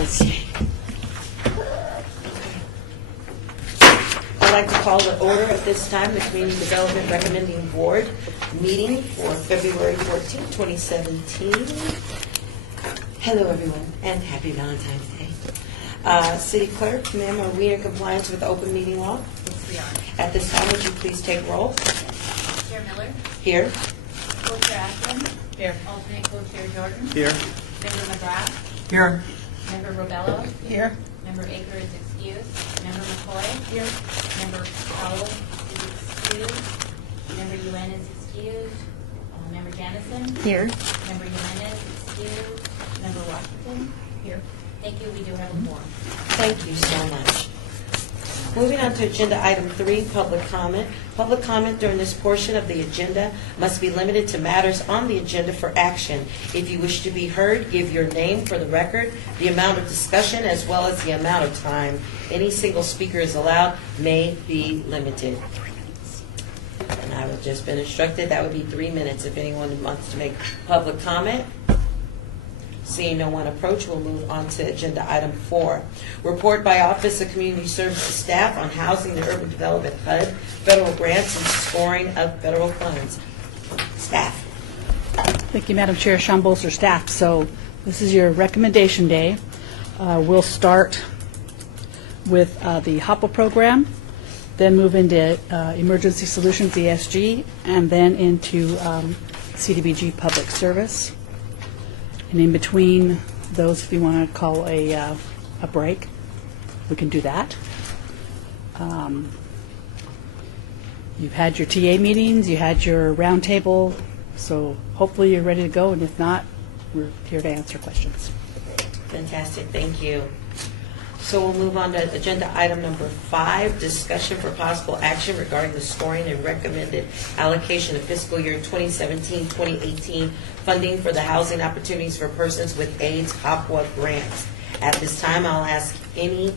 Yes. I'd like to call to order at this time the Community Development Recommending Board meeting for February 14, 2017. Hello, everyone, and happy Valentine's Day. City Clerk, ma'am, are we in compliance with open meeting law? Yes, we are. At this time, would you please take roll? Chair Miller, Here. Co-Chair Atkin, Here. alternate Co-Chair Jordan, Here. Member McGrath, Here. Member Robello, Here. Member Aker is excused, Member McCoy, here, Member Powell is excused, Member UN is excused, Member Janison, Here. Member Jimenez excused, Member Washington, here. Thank you, we do have a quorum. Thank you so much. Moving on to agenda item 3, public comment. Public comment during this portion of the agenda must be limited to matters on the agenda for action. If you wish to be heard, give your name for the record, the amount of discussion, as well as the amount of time any single speaker is allowed may be limited. And I have just been instructed that would be 3 minutes if anyone wants to make public comment. Seeing no one approach, we'll move on to agenda item 4. Report by Office of Community Services staff on housing the urban development HUD, federal grants, and scoring of federal funds. Staff. Thank you, Madam Chair. Sean Bolster, staff. So this is your recommendation day. We'll start with the HOPWA program, then move into Emergency Solutions, ESG, and then into CDBG Public Service. And in between those, if you want to call a break, we can do that. You've had your TA meetings, you had your roundtable, so hopefully you're ready to go, and if not, we're here to answer questions. Fantastic, thank you. So we'll move on to agenda item number 5, discussion for possible action regarding the scoring and recommended allocation of fiscal year 2017-2018 funding for the Housing Opportunities for Persons with AIDS HOPWA grants. At this time, I'll ask any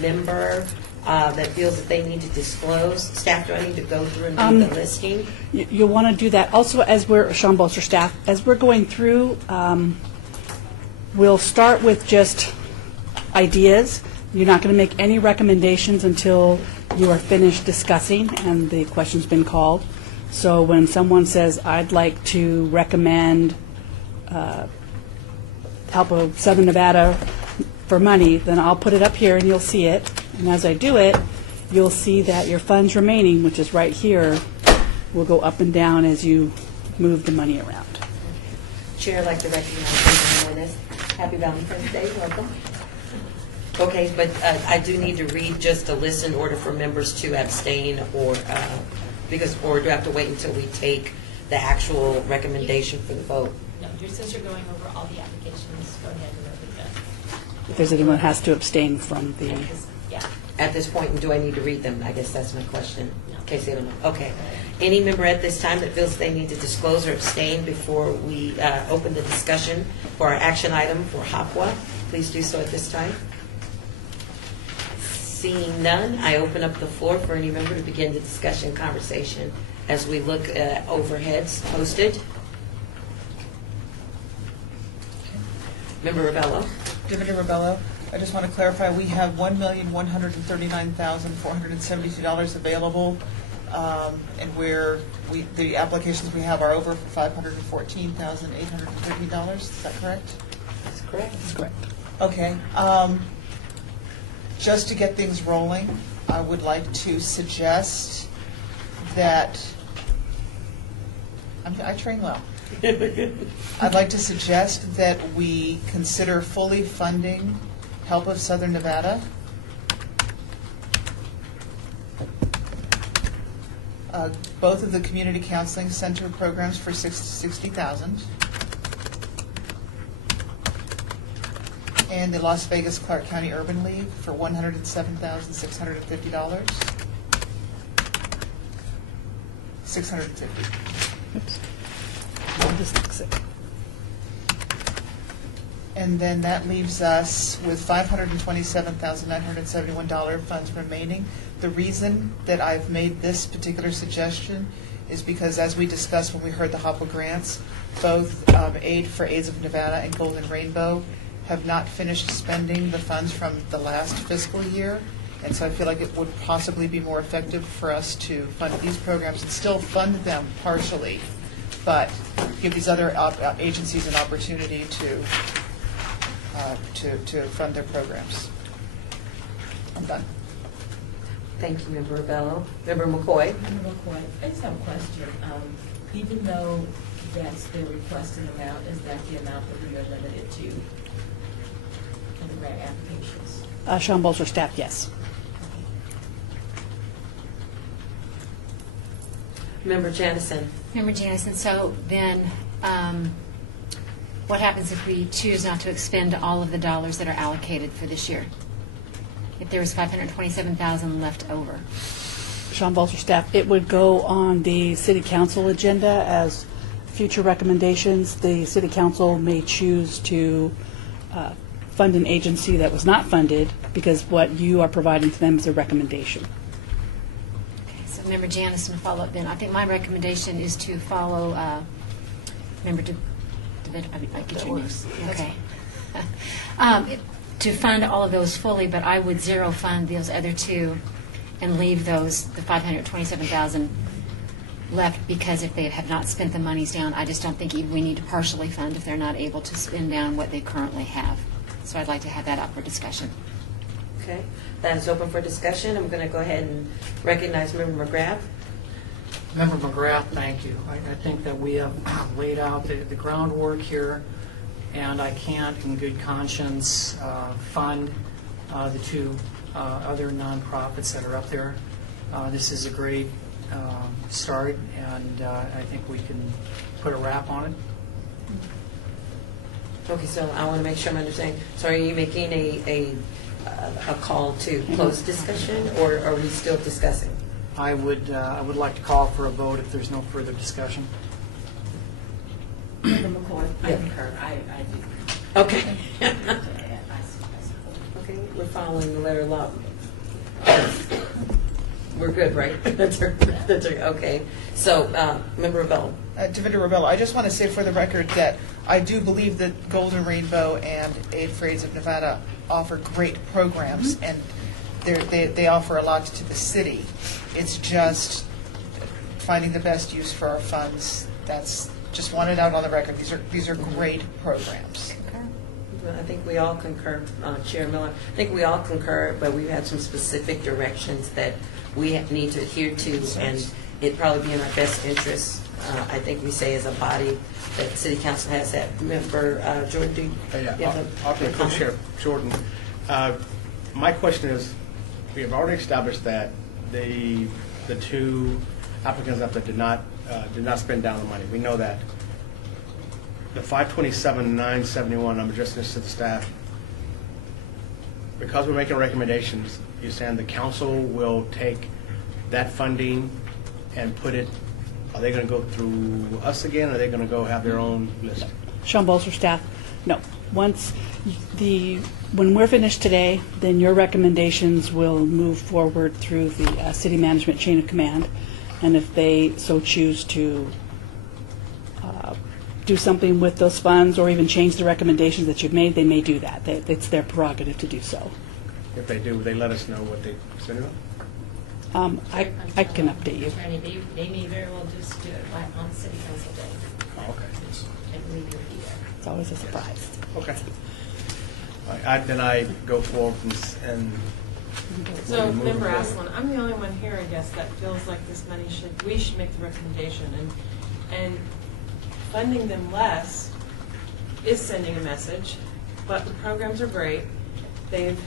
member that feels that they need to disclose. Staff, do I need to go through and read the listing? You'll want to do that. Also, as we're, Sean Bolster, staff, as we're going through, we'll start with just ideas. You're not going to make any recommendations until you are finished discussing and the question's been called. So when someone says, I'd like to recommend help of Southern Nevada for money, then I'll put it up here and you'll see it. And as I do it, you'll see that your funds remaining, which is right here, will go up and down as you move the money around. Chair, I'd like to recognize Member Jimenez. Happy Valentine's Day, welcome. Okay, but I do need to read just a list in order for members to abstain or do I have to wait until we take the actual recommendation for the vote? No, since you're going over all the applications, go ahead and read them. If there's anyone who has to abstain from the... Yeah. At this point, do I need to read them? I guess that's my question. No. In case they don't know. Okay. Any member at this time that feels they need to disclose or abstain before we open the discussion for our action item for HOPWA, please do so at this time. Seeing none, I open up the floor for any member to begin the discussion conversation as we look at overheads posted. Member Rebello. Divider Rebello, I just want to clarify, we have $1,139,472 available, and the applications we have are over for $514,813. Is that correct? That's correct. That's correct. Okay. Just to get things rolling, I would like to suggest that I train well. I'd like to suggest that we consider fully funding Help of Southern Nevada. Both of the community counseling center programs for $60,000, and the Las Vegas Clark County Urban League for $107,650. $650. Oops. I'll just fix it. And then that leaves us with $527,971 funds remaining. The reason that I've made this particular suggestion is because, as we discussed when we heard the HOPWA grants, both Aid for AIDS of Nevada and Golden Rainbow have not finished spending the funds from the last fiscal year. And so I feel like it would possibly be more effective for us to fund these programs and still fund them partially, but give these other agencies an opportunity to fund their programs. I'm done. Thank you, Member Rebello. Member McCoy? Member McCoy, I just have a question. Even though that's the requested amount, is that the amount that we are limited to in the grant applications? Sean Bolzer, staff, yes. Member Jannison? Member Janison, so then what happens if we choose not to expend all of the dollars that are allocated for this year? If there was $527,000 left over? Sean Bolzer, staff, it would go on the city council agenda as future recommendations. The city council may choose to fund an agency that was not funded because what you are providing to them is a recommendation. Okay, so Member Janison, to follow up then, I think my recommendation is to follow Member DeVito, I get your name. Okay. To fund all of those fully, but I would zero fund those other two and leave the $527,000 left, because if they have not spent the monies down, I just don't think we need to partially fund if they're not able to spend down what they currently have. So I'd like to have that up for discussion. Okay, that is open for discussion. I'm going to go ahead and recognize Member McGrath. Member McGrath, thank you. I think that we have laid out the groundwork here, and I can't, in good conscience, fund the two other nonprofits that are up there. This is a great start, and I think we can put a wrap on it. Okay, so I want to make sure I'm understanding. So are you making a call to close discussion, or are we still discussing? I would like to call for a vote if there's no further discussion. Member McCoy, I Yeah. concur. I do. Okay. I support. Okay, we're following the letter of law. We're good, right? That's okay. So, Member Rebello. DeVito Rebello, I just want to say for the record that I do believe that Golden Rainbow and Aid for AIDS of Nevada offer great programs, and they offer a lot to the city. It's just finding the best use for our funds. That's just wanted out on the record. These are great programs. I think we all concur, Chair Miller. I think we all concur, but we've had some specific directions that we need to adhere to, and it'd probably be in our best interest. I think we say as a body that the City Council has that. Member Jordan, do you have a comment? Co-Chair Jordan. My question is, we have already established that the two applicants up there did not spend down the money. We know that. The 527,971, I'm addressing this to the staff. Because we're making recommendations, you're saying the council will take that funding and put it, are they going to go through us again, or are they going to go have their own list? Sean Bolzer, staff, no. Once when we're finished today, then your recommendations will move forward through the city management chain of command, and if they so choose to do something with those funds or even change the recommendations that you've made, they may do that. It's their prerogative to do so. If they do, they let us know what they spend it on? I can update you. Attorney, they may very well just do it right on City Council Day. Oh, okay. I believe you'll be there. It's always a surprise. Okay. Then I go forward and So, Moving Member forward. Aslan, I'm the only one here, I guess, that feels like this money we should make the recommendation, and funding them less is sending a message, but the programs are great. They've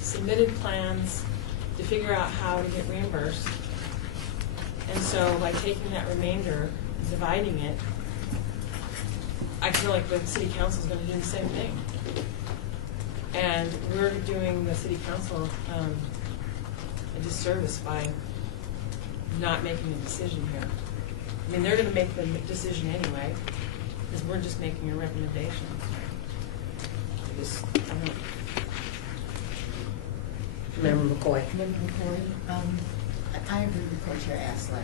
submitted plans to figure out how to get reimbursed. And so by taking that remainder and dividing it, I feel like the city council is going to do the same thing. And we're doing the city council a disservice by not making a decision here. I mean, they're going to make the decision anyway, because we're just making a recommendation. I don't- Member McCoy. Member McCoy, I agree with Co-Chair Aslan.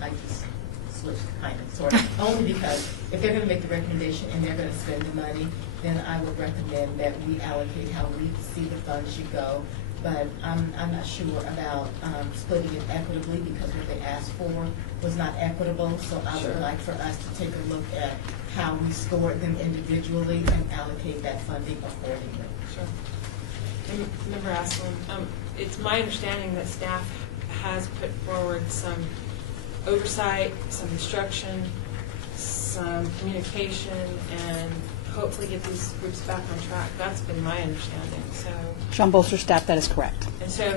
I just switched kind of, sort of, only because if they're going to make the recommendation and they're going to spend the money, then I would recommend that we allocate how we see the funds should go. But I'm not sure about splitting it equitably because what they asked for was not equitable. So I would like for us to take a look at how we scored them individually and allocate that funding accordingly. Sure. Member Asplin, it's my understanding that staff has put forward some oversight, some instruction, some communication, and hopefully get these groups back on track. That's been my understanding. So, Sean Bolster, staff, that is correct. and so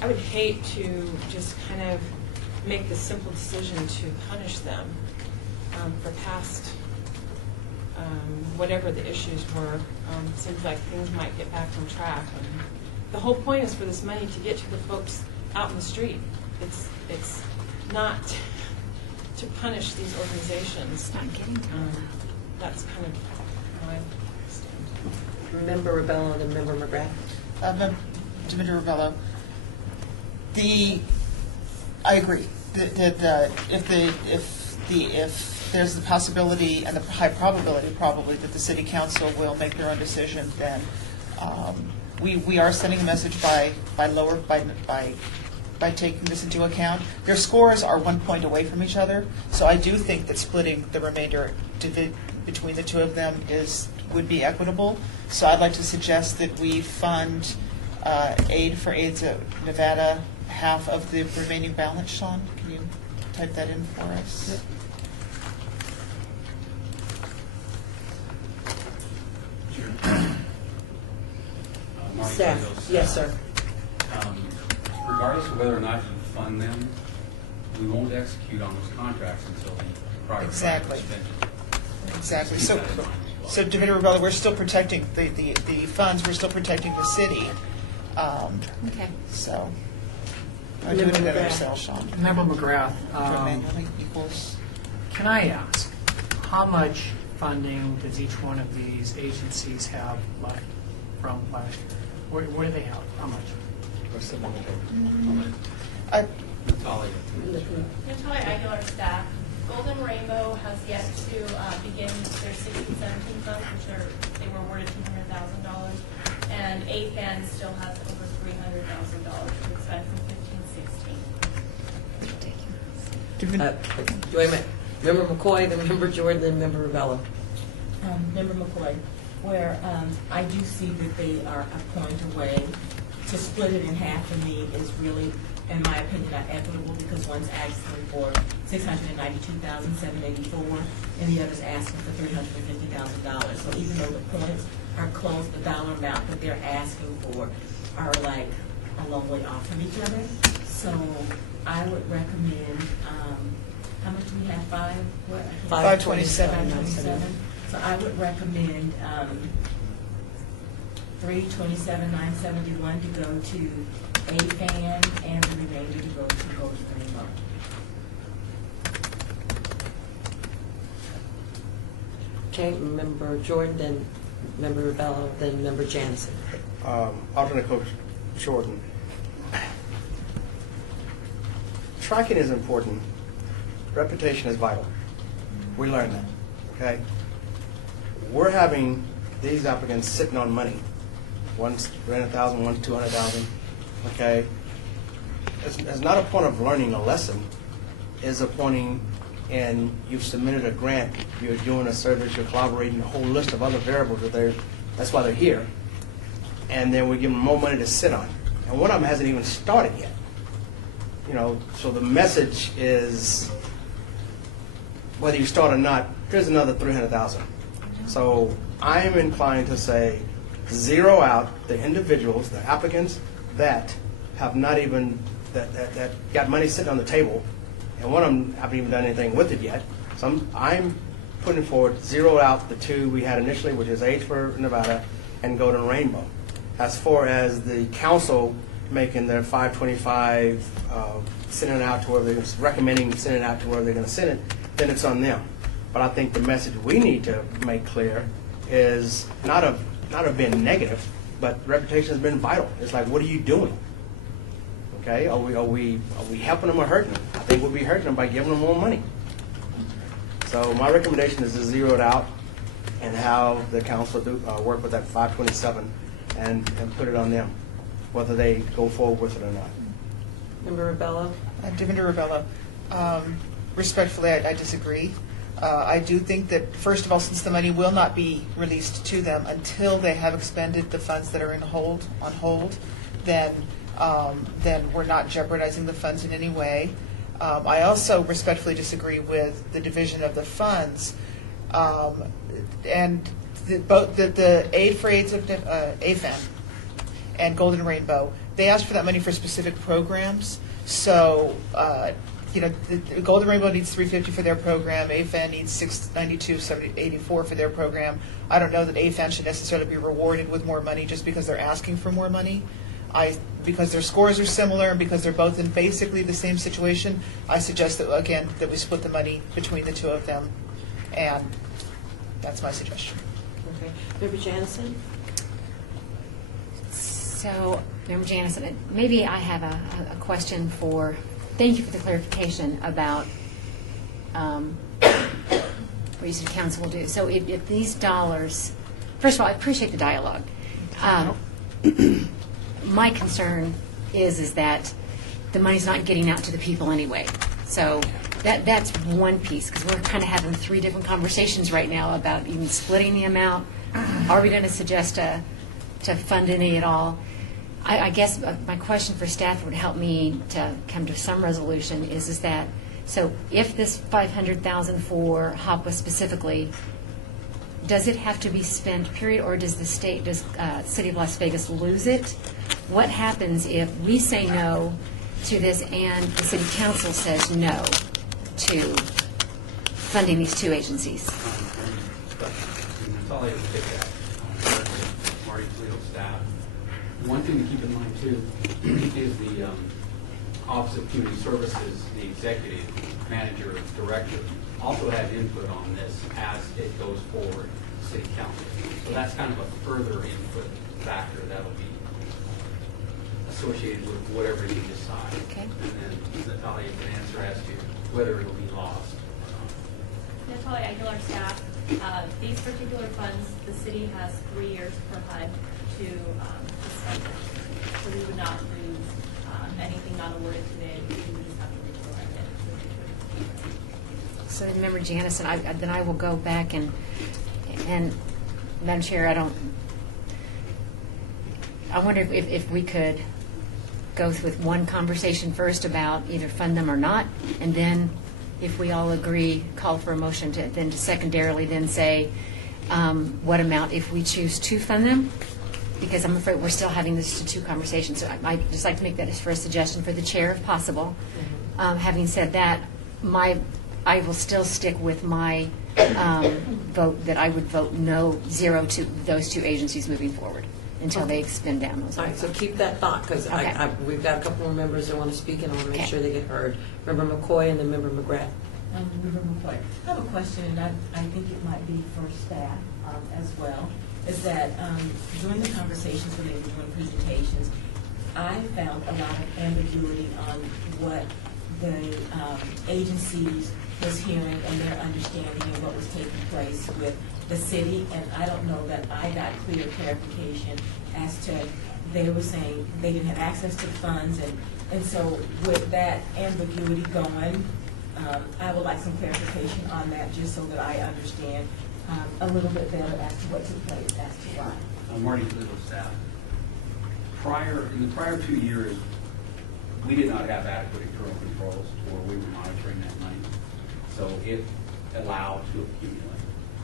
I would hate to just kind of make the simple decision to punish them for past whatever the issues were. Seems like things might get back on track. And the whole point is for this money to get to the folks out in the street. It's not to punish these organizations. It's not getting to them. That's kind of how I stand. Member Rebello and Member McGrath. Dimitri Ravello. I agree. If there's the possibility and the high probability probably that the city council will make their own decision, then we are sending a message by taking this into account. Their scores are 1 point away from each other, so I do think that splitting the remainder between the two of them would be equitable. So I'd like to suggest that we fund aid for AIDS of Nevada, half of the remaining balance. Sean, can you type that in for us? Yep. Staff, yes, sir. Regardless of whether or not you fund them, we won't execute on those contracts until the prior Exactly. Exactly. So Dimitri Ravello, we're still protecting the funds. We're still protecting the city. Okay. So I'm doing it at ourselves, Sean. Member McGrath, Manually equals. can I ask, how much funding does each one of these agencies have left from last year? Where do they have? How much? Natalia. Natalia Aguilar staff. Golden Rainbow has yet to begin their 16-17 funds, which they were awarded $200,000, and AFAN still has over $300,000 to expend from 15-16. Wait a minute. Member McCoy, then Member Jordan, then Member Rebello. Member McCoy, where I do see that they are a point away. To split it in half for me is really, in my opinion, not equitable because one's asking for $692,784 and the other's asking for $350,000. So even though the points are close, the dollar amount that they're asking for are like a long way off from each other. So I would recommend, how much do we have? $527. So I would recommend $327,971 to go to AFAN and the remainder to go to Golden Rainbow. Okay, Member Jordan, then Member Rebello, then Member Jansen. Alternate Coach Jordan. Tracking is important. Reputation is vital. We learned that, okay? We're having these applicants sitting on money. One's $300,000, one's $200,000, okay? It's not a point of learning a lesson. It's a pointing, and you've submitted a grant, you're doing a service, you're collaborating, a whole list of other variables that's why they're here. And then we give them more money to sit on. And one of them hasn't even started yet. You know, so the message is, whether you start or not, there's another $300,000. So I'm inclined to say, zero out the individuals, the applicants that have not even, that got money sitting on the table, and one of them haven't even done anything with it yet. So I'm putting forward, zero out the two we had initially, which is AIDS for Nevada and Golden Rainbow. As far as the council making their 525, sending it out to where they're recommending sending it out to where they're going to send it, then it's on them. But I think the message we need to make clear is not of being negative, but reputation has been vital. It's like, what are you doing? Okay, are we helping them or hurting them? I think we'll be hurting them by giving them more money. So my recommendation is to zero it out. and have the council work with that 527 and put it on them, whether they go forward with it or not. Member Rebello? Divender Ravella, respectfully, I disagree. I do think that, first of all, since the money will not be released to them until they have expended the funds that are on hold, then we're not jeopardizing the funds in any way. I also respectfully disagree with the division of the funds. And the Aid for AIDS of AFAN and Golden Rainbow, they asked for that money for specific programs. So, the Golden Rainbow needs $350 for their program. AFAN needs $692.84 for their program. I don't know that AFAN should necessarily be rewarded with more money just because they're asking for more money. Because their scores are similar and because they're both in basically the same situation, I suggest that, again, that we split the money between the two of them. And that's my suggestion. Okay. Member Janison? So, Member Janison, maybe I have a question for, thank you for the clarification about what you said council will do. So if these dollars, first of all, I appreciate the dialogue. My concern is that the money's not getting out to the people anyway. So that's one piece, because we're kind of having three different conversations right now about even splitting the amount. Are we going to suggest to fund any at all? I guess my question for staff would help me to come to some resolution is that, so if this $500,000 for HOPWA specifically, does it have to be spent, period, or does the City of Las Vegas lose it? What happens if we say no to this and the City Council says no to funding these two agencies? That's all I have to take that. Marty Toledo staff. One thing to keep in mind too is the Office of Community Services, the executive manager, director, also had input on this as it goes forward to City Council. So that's kind of a further input factor that will be associated with whatever you decide. Okay. And then Natalia can answer as to whether it will be lost or not. Natalia Aguilar, staff. These particular funds, the city has 3 years per HUD to spend them. So we would not lose anything not awarded today. We would just have to redirect it. So, Member Janison, then I will go back and Madam Chair, I wonder if we could go with one conversation first about either fund them or not, and then if we all agree, call for a motion to then to secondarily then say what amount if we choose to fund them, because I'm afraid we're still having this two conversations. So I'd just like to make that as first suggestion for the chair if possible. Having said that, I will still stick with my vote that I would vote no, 0 to those two agencies moving forward until they expend down those. All right, so keep that thought, because Okay. we've got a couple more members that want to speak, and I want to make Okay. sure they get heard. Member McCoy and then Member McGrath. Member McCoy, I have a question, and I think it might be for staff as well, is that during the conversations when they were doing presentations, I found a lot of ambiguity on what the agencies was hearing and their understanding of what was taking place with the city, and I don't know that I got clear clarification as to, they were saying they didn't have access to the funds, and so with that ambiguity going, I would like some clarification on that, just so that I understand a little bit better as to what took place, as to why. Marty Toledo staff. In the prior 2 years, we did not have adequate internal controls to where we were monitoring that money. So it allowed to accumulate.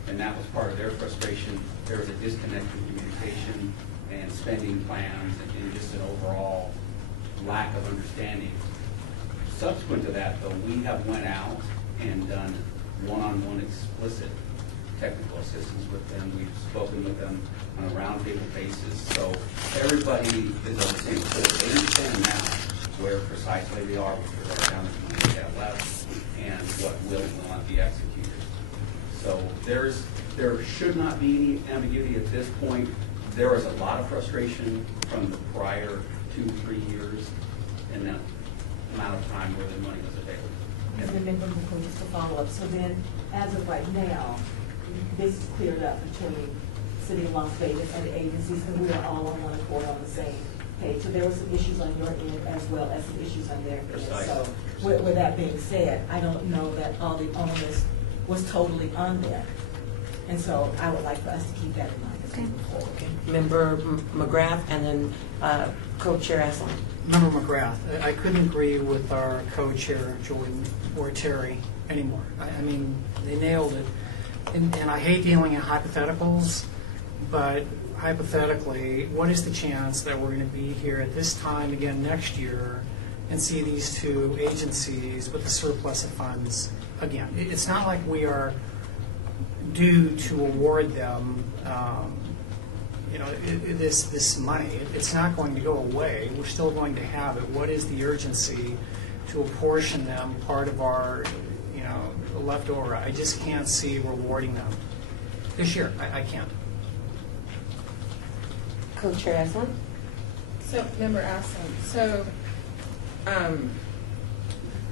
And that was part of their frustration. There was a disconnect in communication and spending plans and just an overall lack of understanding. Subsequent to that, though, we have went out and done one-on-one explicit technical assistance with them. We've spoken with them on a roundtable basis. So everybody is on the same page. They understand now where precisely they are with regard to how much money they have left and what will and will not be executed. So there should not be any ambiguity at this point. There was a lot of frustration from the prior 2-3 years in that amount of time where the money was available. And then Member McCoy, just to follow up, so then, as of right now, this is cleared up between City of Las Vegas and the agencies, and we are all on one accord on the same page. So there were some issues on your end as well as some issues on their end. So with that being said, I don't know that all the onus was totally on them. And so I would like for us to keep that in mind as we move forward. Okay. Member McGrath and then Co-Chair Aslan. Member McGrath, I couldn't agree with our co-chair, Jordan, or Terry anymore. I mean, they nailed it. And I hate dealing in hypotheticals, but hypothetically, what is the chance that we're going to be here at this time again next year and see these two agencies with a surplus of funds again? It's not like we are due to award them this money. It's not going to go away. We're still going to have it. What is the urgency to apportion them part of our leftover? I just can't see rewarding them this year. I can't. Co-Chair Aslan? So, Member Aslan, so,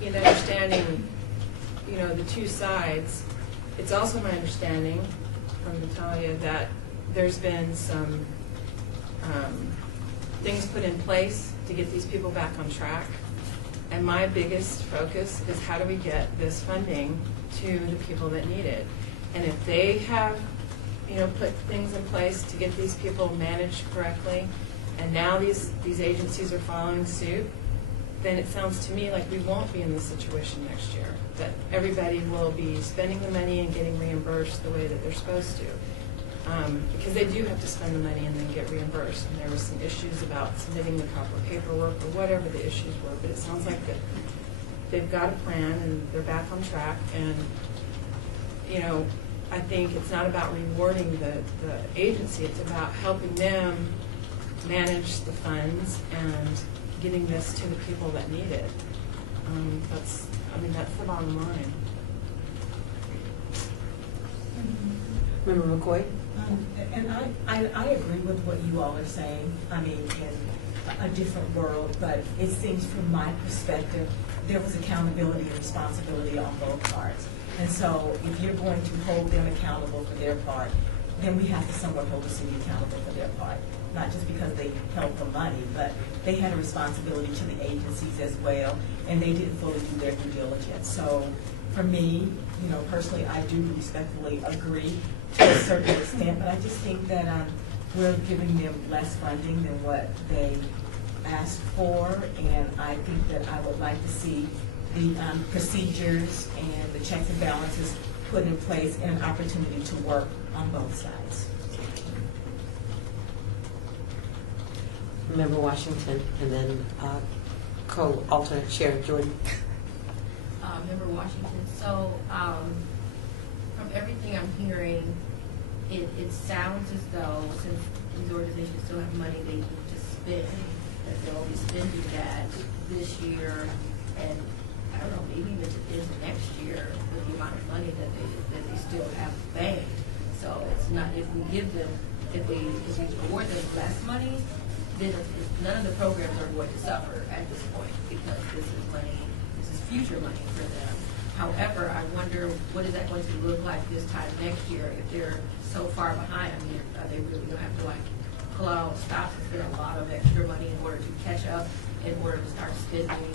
in understanding, the two sides, it's also my understanding from Natalia that there's been some things put in place to get these people back on track. And my biggest focus is how do we get this funding to the people that need it. And if they have, put things in place to get these people managed correctly, and now these agencies are following suit, then it sounds to me like we won't be in this situation next year, that everybody will be spending the money and getting reimbursed the way that they're supposed to. Because they do have to spend the money and then get reimbursed. And there were some issues about submitting the proper paperwork or whatever the issues were, but it sounds like that they've got a plan and they're back on track. And, I think it's not about rewarding the agency, it's about helping them manage the funds and getting this to the people that need it. That's the bottom line. Member McCoy? And I agree with what you all are saying. I mean, in a different world, but it seems from my perspective, there was accountability and responsibility on both parts. And so if you're going to hold them accountable for their part, then we have to somewhat hold the city accountable for their part. Not just because they held the money, but they had a responsibility to the agencies as well, and they didn't fully do their due diligence. So for me, personally, I do respectfully agree to a certain extent, but I just think that we're giving them less funding than what they asked for, and I think that I would like to see the procedures and the checks and balances put in place and an opportunity to work on both sides. Member Washington, and then co-alternate Chair Jordan. Member Washington, so from everything I'm hearing, it sounds as though since these organizations still have money they need to spend, that they'll be spending that this year, and I don't know, maybe even into next year with the amount of money that they still have banked. So it's not, if we reward them less money, then none of the programs are going to suffer at this point, because this is future money for them. However, I wonder, what is that going to look like this time next year if they're so far behind? I mean, are they really going to have to pull out stops and spend a lot of extra money in order to catch up, in order to start spending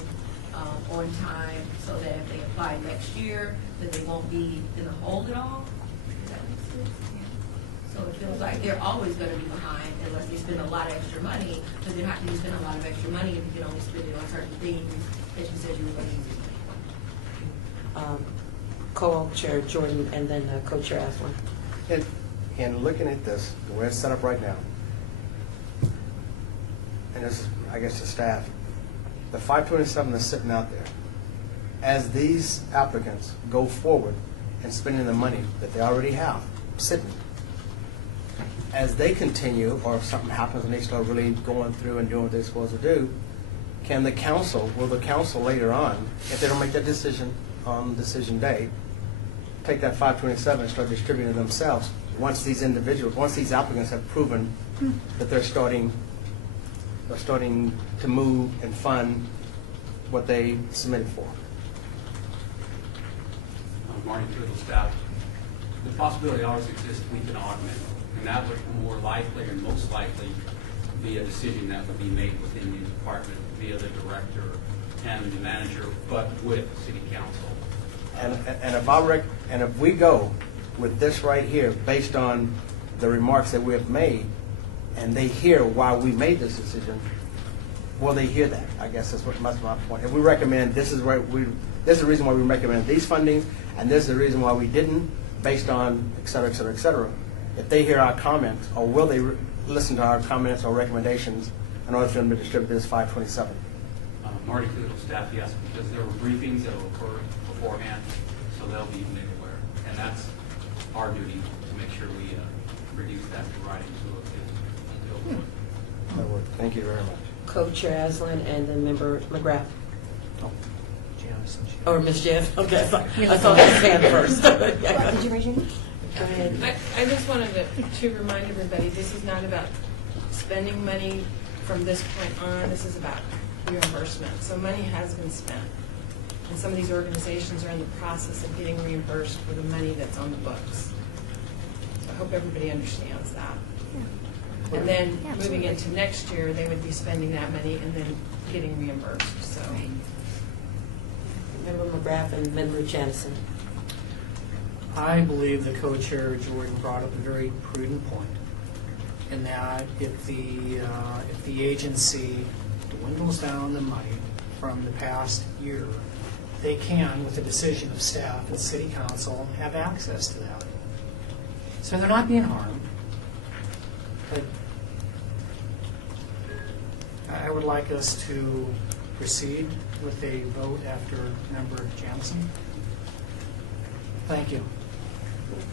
on time, so that if they apply next year, that they won't be in the hole at all? Does that make sense? So it feels like they're always going to be behind unless they spend a lot of extra money, but they're not going to spend a lot of extra money if you can only spend it on certain things that you said you were going to use it. Co-Chair Jordan, and then Co-Chair Aslan. And looking at this, the way it's set up right now, and this, I guess, the staff, the 527 that's sitting out there, as these applicants go forward and spending the money that they already have sitting, as they continue, or if something happens and they start really going through and doing what they're supposed to do, will the council later on, if they don't make that decision on decision day, take that 527 and start distributing it themselves once these applicants have proven that they're starting to move and fund what they submitted for? Marty Twiddle, staff. the possibility always exists we can augment, and that would more likely and most likely be a decision that would be made within the department via the director and the manager, but with city council. And if we go with this right here, based on the remarks that we have made, and they hear why we made this decision, will they hear that? I guess that's my point. If we recommend this is the reason why we recommend these fundings, and this is the reason why we didn't, based on et cetera, et cetera, et cetera. If they hear our comments, or will they listen to our comments or recommendations in order for them to distribute this 527? Marty Cootle, staff, yes, because there were briefings that will occur beforehand, so they'll be made aware. And that's our duty to make sure we reduce that to writing to a bill. Thank you very much. Co-Chair Aslan and then Member McGrath. Oh, Janice and she. Or Ms. Jeff. Okay, I saw his hand first. Did you raise your hand? Go ahead. I just wanted to remind everybody, this is not about spending money from this point on. This is about reimbursement. So money has been spent. And some of these organizations are in the process of getting reimbursed for the money that's on the books. So I hope everybody understands that. And then moving into next year, they would be spending that money and then getting reimbursed. So, Member McGrath and Member Janison. I believe the co-chair Jordan brought up a very prudent point, in that if the agency dwindles down the money from the past year, they can, with the decision of staff and city council, have access to that. So they're not being harmed. But I would like us to proceed with a vote after Member Jansen. Thank you.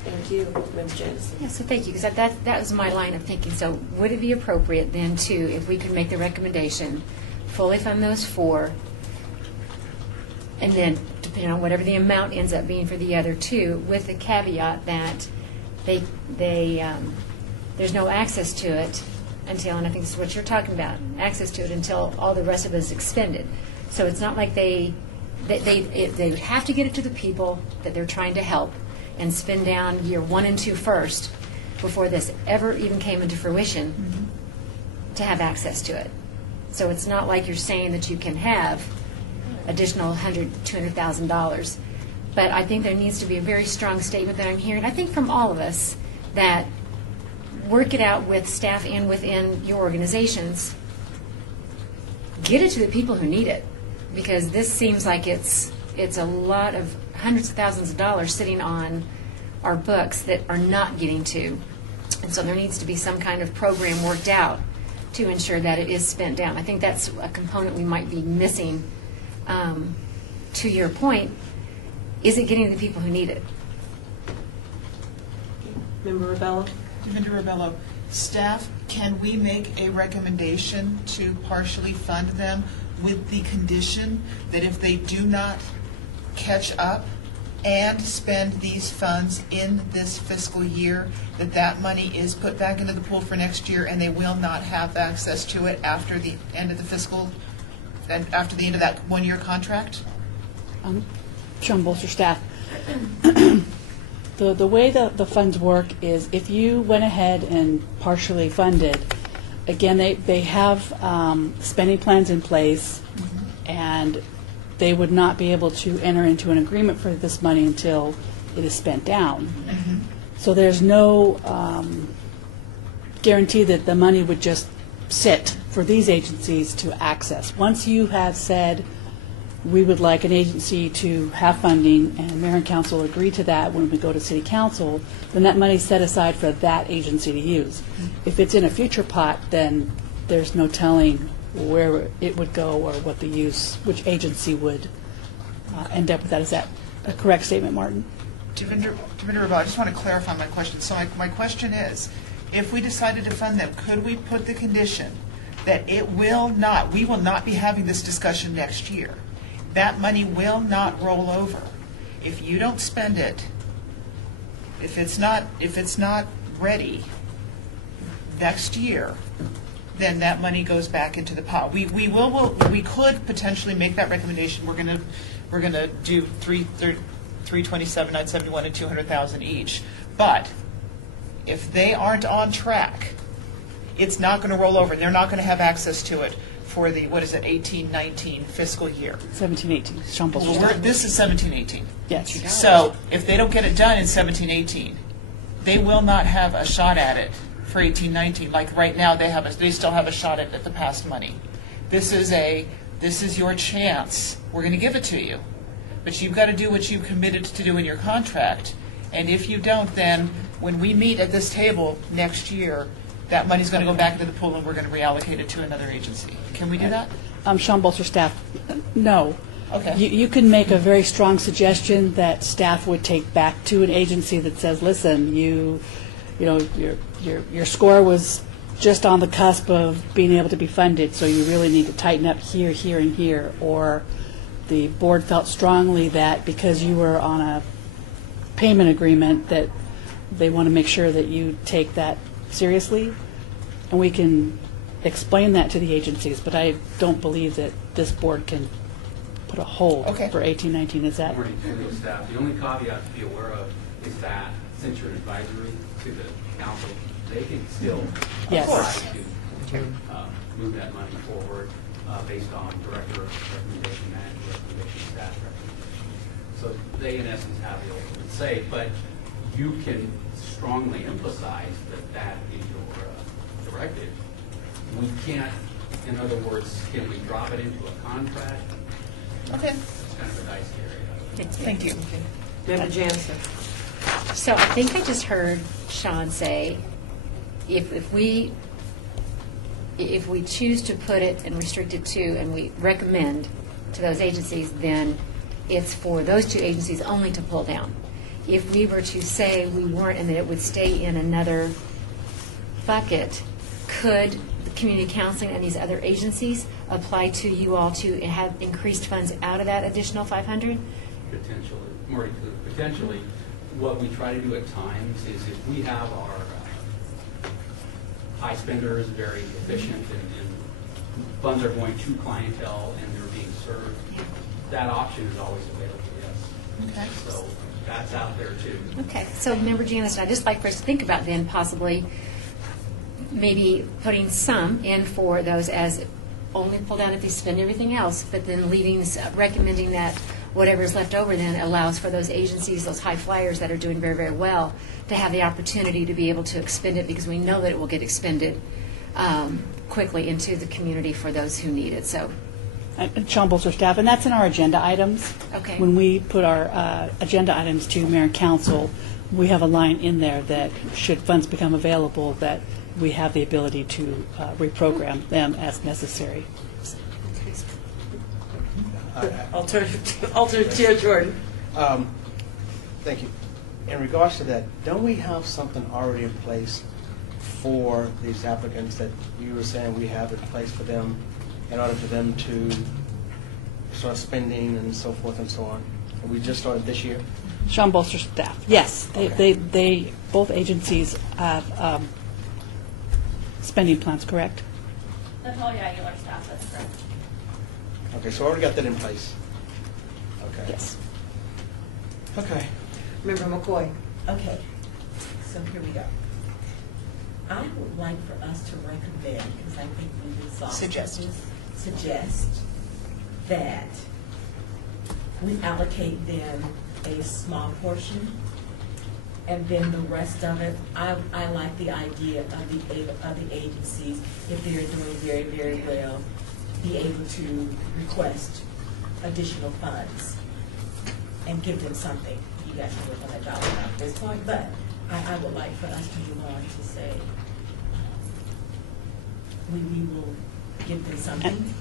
Thank you, Member Janison. Yeah, so thank you, because that was my line of thinking. So would it be appropriate then to, if we could make the recommendation, fully fund those 4, and then depending on whatever the amount ends up being for the other 2, with the caveat that there's no access to it until, and I think this is what you're talking about, access to it until all the rest of it is expended. So it's not like they would have to get it to the people that they're trying to help and spend down year 1 and 2 first before this ever even came into fruition to have access to it. So it's not like you're saying that you can have additional $100,000, $200,000. But I think there needs to be a very strong statement that I'm hearing, I think from all of us, that work it out with staff and within your organizations. Get it to the people who need it, because this seems like it's a lot of hundreds of thousands of dollars sitting on our books that are not getting to. And so there needs to be some kind of program worked out to ensure that it is spent down. I think that's a component we might be missing. To your point, is it getting to the people who need it? Member Rebello. Member Rebello, staff, can we make a recommendation to partially fund them with the condition that if they do not catch up and spend these funds in this fiscal year, that money is put back into the pool for next year and they will not have access to it after the end of the fiscal, and after the end of that one-year contract? Sean Bolster, staff. The way the funds work is if you went ahead and partially funded, again, they have spending plans in place, and they would not be able to enter into an agreement for this money until it is spent down. So there's no guarantee that the money would just sit for these agencies to access. Once you have said, we would like an agency to have funding, and mayor and council agree to that when we go to city council, then that money is set aside for that agency to use. If it's in a future pot, then there's no telling where it would go or what the use, which agency would end up with that. Is that a correct statement, Martin? Devinder Rebello, I just want to clarify my question. So my question is, if we decided to fund them, could we put the condition that we will not be having this discussion next year? That money will not roll over. If you don't spend it, if it's not ready next year, then that money goes back into the pot. We could potentially make that recommendation. We're gonna do 327, 971, and 200,000 each. But if they aren't on track, it's not going to roll over, and they're not going to have access to it for the, 18-19 fiscal year. 17-18, Shambles or Well, staff. this is 17-18. Yes. So if they don't get it done in 17-18, they will not have a shot at it for 18-19. Like right now, they still have a shot at the past money. This is your chance. We're going to give it to you, but you've got to do what you committed to do in your contract. And if you don't, then when we meet at this table next year, that money's going to go back into the pool, and we're going to reallocate it to another agency. Can we do that? Shambles or staff, no. Okay. You can make a very strong suggestion that staff would take back to an agency that says, listen, you know, your score was just on the cusp of being able to be funded, so you really need to tighten up here, here, and here. Or the board felt strongly that because you were on a payment agreement that they want to make sure that you take that seriously. And we can explain that to the agencies, but I don't believe that this board can put a hold Okay. for 18-19. Is that? Morning, City staff. The only caveat to be aware of is that since you're an advisory to the council, they can still Yes. apply to move that money forward based on director recommendation, manager recommendation, staff recommendation. So they, in essence, have the ultimate say, but you can strongly emphasize that is your directive. We can't, in other words, can we drop it into a contract? Okay. It's kind of a dicey area. Thank you. Member Jansen. So I think I just heard Sean say, if we choose to put it and restrict it to, and we recommend to those agencies, then it's for those two agencies only to pull down. If we were to say we weren't and that it would stay in another bucket, could the community counseling and these other agencies apply to you all to have increased funds out of that additional 500? Potentially, more potentially, what we try to do at times is if we have our high spenders very efficient and funds are going to clientele and they're being served, that option is always available, yes. Okay. So that's out there too. Okay, so Member Janice, I'd just like for us to think about then possibly maybe putting some in for those as only pull down if they spend everything else, but then leaving, recommending that whatever is left over then allows for those agencies, those high flyers that are doing very, very well, to have the opportunity to be able to expend it because we know that it will get expended quickly into the community for those who need it. So, And Shambles or staff, and that's in our agenda items. Okay. When we put our agenda items to mayor and council, we have a line in there that should funds become available, that we have the ability to reprogram them as necessary. Alternative Chair Jordan. Thank you. In regards to that, don't we have something already in place for these applicants that you were saying we have in place for them in order for them to start spending and so forth and so on? And we just started this year? Shambles or staff, yes. Okay. They both agencies have spending plans, correct? Natalia Aguilar staff, that's correct. Okay, so already got that in place? Okay. Yes. Okay. Member McCoy. Okay, so here we go. I would like for us to recommend, because I think we've exhausted this, suggest that we allocate them a small portion, and then the rest of it, I like the idea of the agencies, if they're doing very, very well, be able to request additional funds and give them something. You guys know what I'm talking about at this point, but I would like for us to move on to say, we will give them something.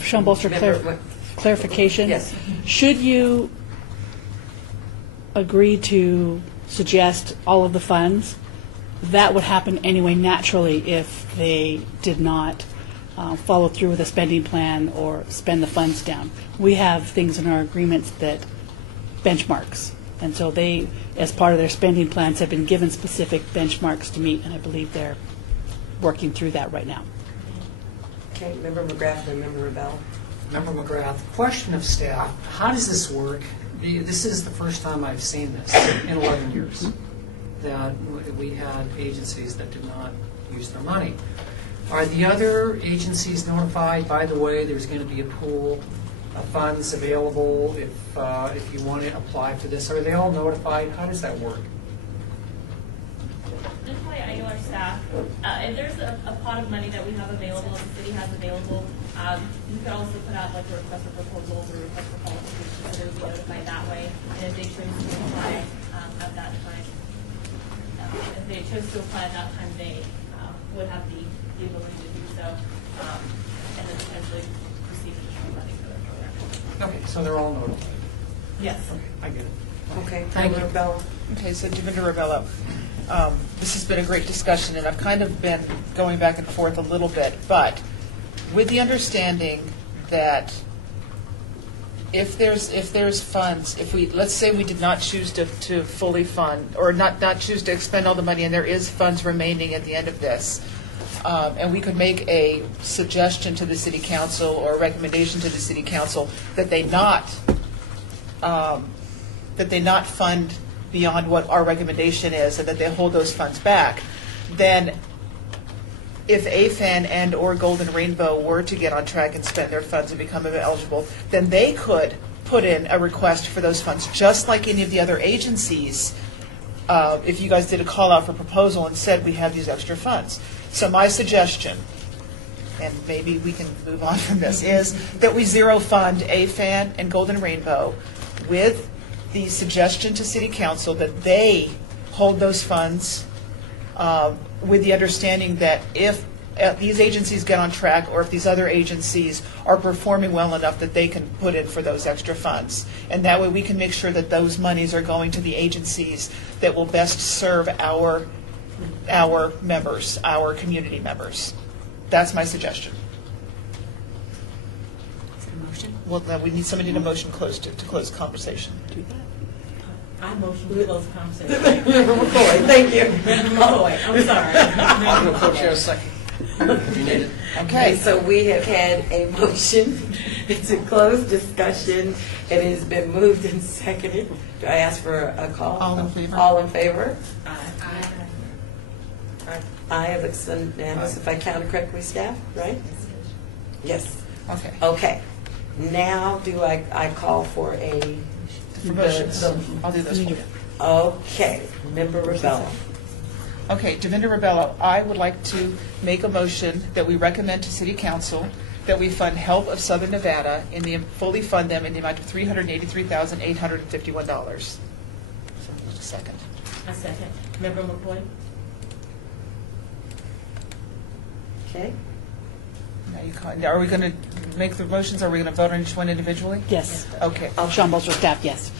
Shambles for clarification. Yes. Should you agree to suggest all of the funds, that would happen anyway naturally if they did not follow through with a spending plan or spend the funds down. We have things in our agreements that benchmarks, and so they, as part of their spending plans, have been given specific benchmarks to meet, and I believe they're working through that right now. Okay, Member McGrath and Member Rebel. Member McGrath, question of staff, how does this work? This is the first time I've seen this in 11 years. that we had agencies that did not use their money. Are the other agencies notified, by the way, there's going to be a pool of funds available if you want to apply for this? Are they all notified? How does that work? Just my Aguilar staff, if there's a pot of money that we have available, the city has available, you could also put out like a request for proposals or request for qualifications, so they would be notified that way. And if they chose to apply at that time, they would have the ability to do so, and then potentially receive additional funding for their program. Okay, so they're all notified. Yes. I get it. Okay, Thank you. Rebello. Okay, so Devinda Rebello, this has been a great discussion, and I've kind of been going back and forth a little bit, but with the understanding that if there's funds, let's say we did not choose to fully fund, or not choose to expend all the money, and there is funds remaining at the end of this, and we could make a suggestion to the city council or a recommendation to the city council that they not fund beyond what our recommendation is, and that they hold those funds back, then if AFAN and or Golden Rainbow were to get on track and spend their funds and become eligible, then they could put in a request for those funds, just like any of the other agencies, if you guys did a call out for proposal and said we have these extra funds. So my suggestion, and maybe we can move on from this, is that we zero fund AFAN and Golden Rainbow with the suggestion to City Council that they hold those funds with the understanding that if these agencies get on track, or if these other agencies are performing well enough, that they can put in for those extra funds. And that way we can make sure that those monies are going to the agencies that will best serve our members, our community members. That's my suggestion. Is it a motion? Well, then we need somebody to motion to close the conversation. I motion to close the conversation. Member McCoy, thank you. Member McCoy, I'm sorry. I'm going to co-chair a second. If you need it. Okay, so we have had a motion to close discussion. It has been moved and seconded. Do I ask for a call? All in favor? All in favor? Aye. I have unanimous, if I counted correctly, staff, right? Yes. Okay. Okay. Now do I call for a... For motions. I'll do those for you. Okay. Member Rebello. Okay, Devinda Rebello, I would like to make a motion that we recommend to City Council that we fund Help of Southern Nevada, fully fund them in the amount of $383,851. So just a second. A second. Member McCoy? Okay. Now you call, are we going to make the motions? Are we going to vote on each one individually? Yes. Okay. Sean Bolster, staff, yes.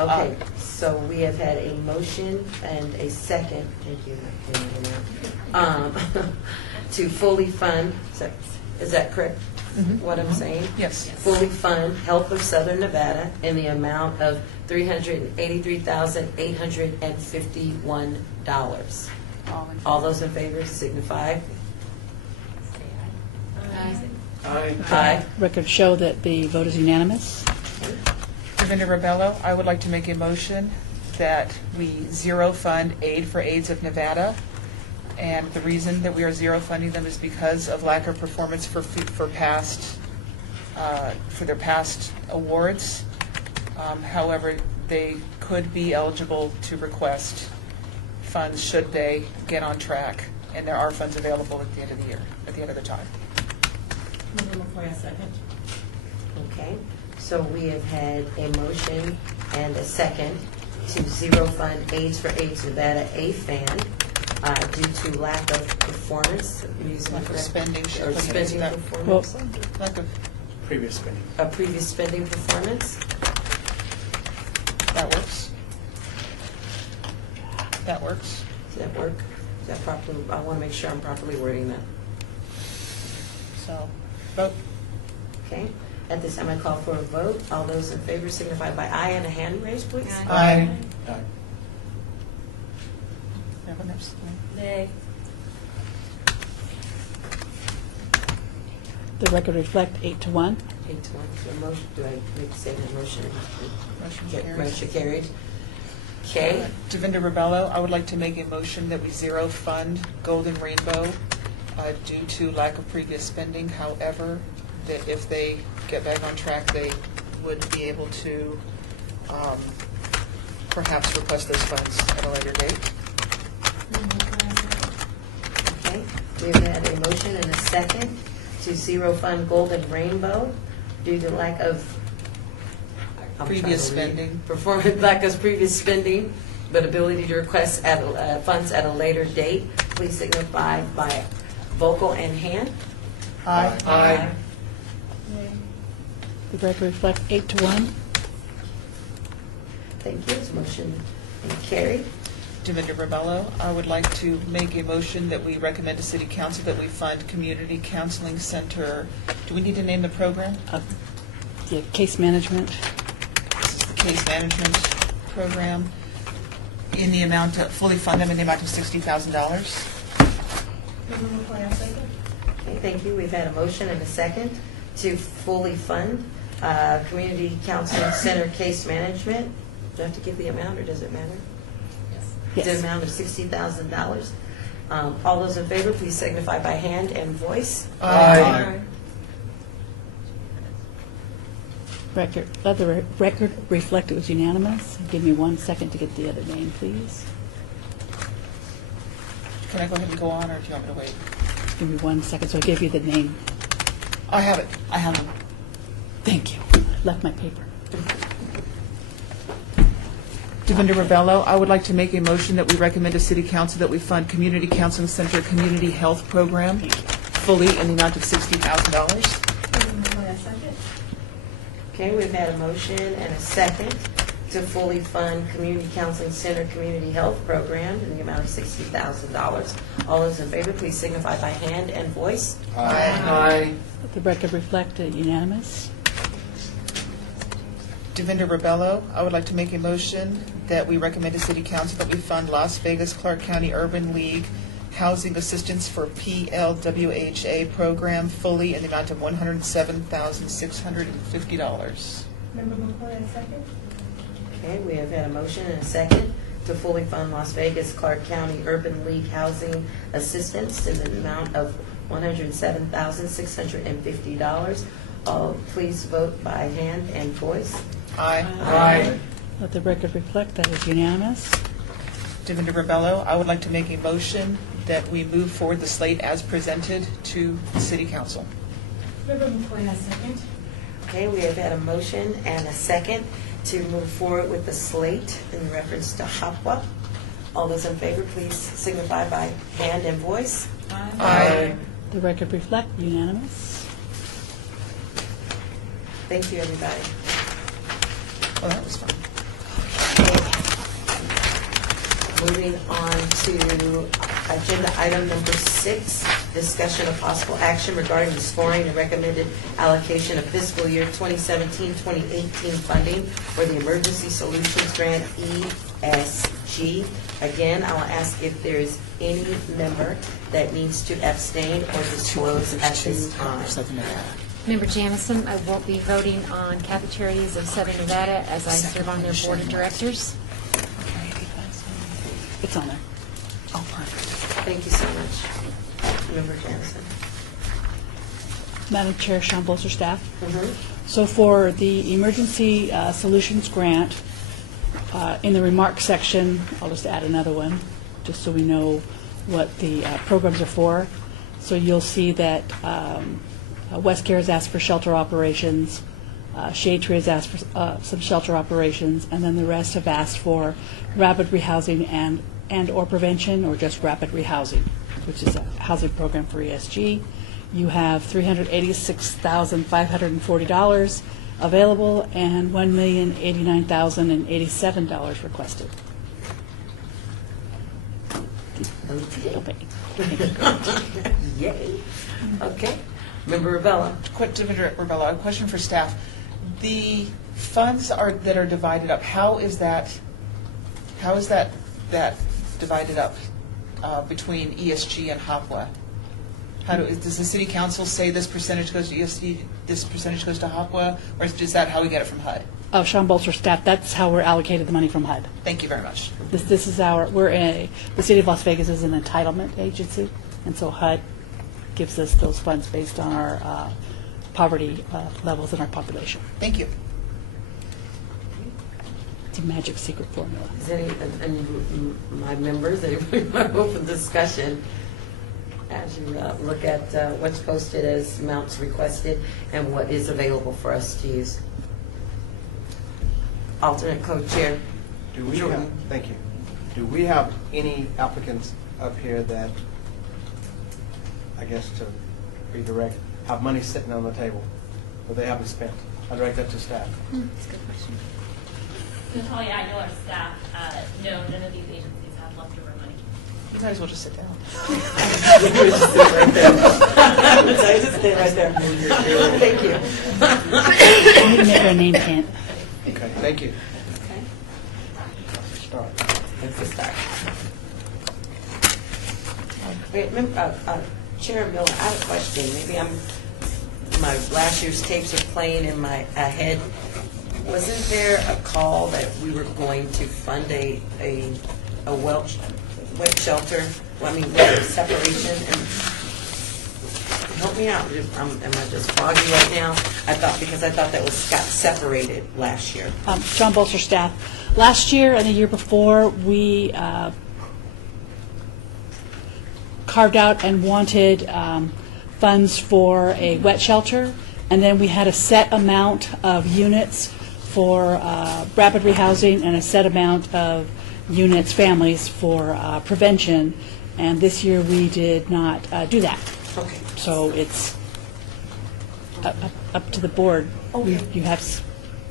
Okay, so we have had a motion and a second, thank you, to fully fund, is that correct, what I'm saying? Yes. Fully fund Help of Southern Nevada in the amount of $383,851. All those in favor signify. Aye. Aye. Record show that the vote is unanimous. Devinda Rebello, I would like to make a motion that we zero fund Aid for AIDS of Nevada. And the reason that we are zero funding them is because of lack of performance for their past awards. However, they could be eligible to request funds should they get on track, and there are funds available at the end of the year, at the end of the time. Member McCoy, a second. Okay, so we have had a motion and a second to zero fund AIDS for AIDS Nevada AFAN due to lack of performance. Lack of spending. Or spending performance. Lack of, Previous spending. Previous spending performance. that works. That works. Does that work? Is that proper? I want to make sure I'm properly wording that. So, vote. Okay. At this time, I call for a vote. All those in favor signify by aye and a hand raised, please. Aye. Aye. Everyone abstain? Nay. The record reflect 8-1. 8 to 1. So motion, do I need to say that motion? Motion Okay, carries. motion carried. Okay. Devinda Rebello, I would like to make a motion that we zero fund Golden Rainbow due to lack of previous spending. However, that if they get back on track, they would be able to perhaps request those funds at a later date. Okay, we've had a motion and a second to zero fund Golden Rainbow due to lack of Previous spending. Lack of previous spending, but ability to request funds at a later date. Please signify by vocal and hand. Aye. Aye. The record reflects 8-1. Thank you. This motion carried. Devinda Rebello, I would like to make a motion that we recommend to City Council that we fund Community Counseling Center. Do we need to name the program? The case management. This is the case management program in the amount of, fully fund them in the amount of $60,000. Okay, thank you. We've had a motion and a second to fully fund Community Counseling Center case management. Do I have to give the amount, or does it matter? Yes. The amount of $60,000. All those in favor, please signify by hand and voice. Aye. Let the record reflect it was unanimous. Give me 1 second to get the other name, please. Can I go ahead and go on, or do you want me to wait? Give me 1 second so I give you the name. I have it. I have it. Thank you. Left my paper. Devinda Rebello, I would like to make a motion that we recommend to City Council that we fund Community Counseling Center Community Health Program fully in the amount of $60,000. Okay, we've had a motion and a second to fully fund Community Counseling Center Community Health Program in the amount of $60,000. All those in favor, please signify by hand and voice. Aye. Let the record reflect it unanimous. Devinda Rebello, I would like to make a motion that we recommend to City Council that we fund Las Vegas Clark County Urban League Housing Assistance for PLWHA program fully in the amount of $107,650. Member McCoy, a second? Okay, we have had a motion and a second to fully fund Las Vegas Clark County Urban League Housing Assistance in the amount of $107,650. Please vote by hand and voice. Aye. Let the record reflect that is unanimous. Devinda Rebello, I would like to make a motion that we move forward the slate as presented to the City Council. Member McCoy, a second? Okay, we have had a motion and a second to move forward with the slate in reference to HOPWA. All those in favor, please signify by hand and voice. Aye. The record reflect unanimous. Thank you, everybody. Well, that was fun. Moving on to agenda item number 6, discussion of possible action regarding the scoring and recommended allocation of fiscal year 2017-2018 funding for the Emergency Solutions Grant, ESG. Again, I will ask if there is any member that needs to abstain or disclose at this time. Member Jamison, I won't be voting on Catholic Charities of Southern Nevada as I serve on their board of directors. It's on there. Oh, perfect. Thank you so much, Member Jansen. Madam Chair, Sean Bolser, staff. So for the Emergency Solutions Grant, in the remarks section, I'll just add another one, just so we know what the programs are for. So you'll see that West Care has asked for shelter operations, Shade Tree has asked for some shelter operations, and then the rest have asked for rapid rehousing and or prevention, or just rapid rehousing, which is a housing program for ESG. You have $386,540 available and $1,089,087 requested. Yay. Okay. Member Rebella. Devinda Rebello, I have a question for staff. The funds that are divided up, how is that divided up between ESG and HOPWA? Does the City Council say this percentage goes to ESG, this percentage goes to HOPWA, or is that how we get it from HUD? of Sean Bolster staff, that's how we're allocated the money from HUD. Thank you very much. This is the City of Las Vegas is an entitlement agency, and so HUD gives us those funds based on our poverty levels in our population. Thank you. It's a magic secret formula. Is any, and my members, anybody want to open discussion as you look at what's posted as amounts requested and what is available for us to use? Alternate co-chair. Do we have, thank you. Do we have any applicants up here that, I guess to redirect, have money sitting on the table that they haven't spent? I direct that to staff. That's a good question. Natalia Aguilar, staff, no, none of these agencies have leftover money. You might as well just sit down. Just stay right there. Thank you. I need to make her a name tent. Okay, thank you. Okay. Start. That's the start. Wait, Chair Miller, I have a question. Maybe my last year's tapes are playing in my head. Wasn't there a call that we were going to fund a wet shelter? Well, I mean, separation? And help me out. Am I just foggy right now? I thought that got separated last year. Sean Bolster staff. Last year and the year before, we carved out and wanted funds for a wet shelter, and then we had a set amount of units for rapid rehousing and a set amount of units, families, for prevention. And this year we did not do that. Okay. So it's up to the board. Okay. You have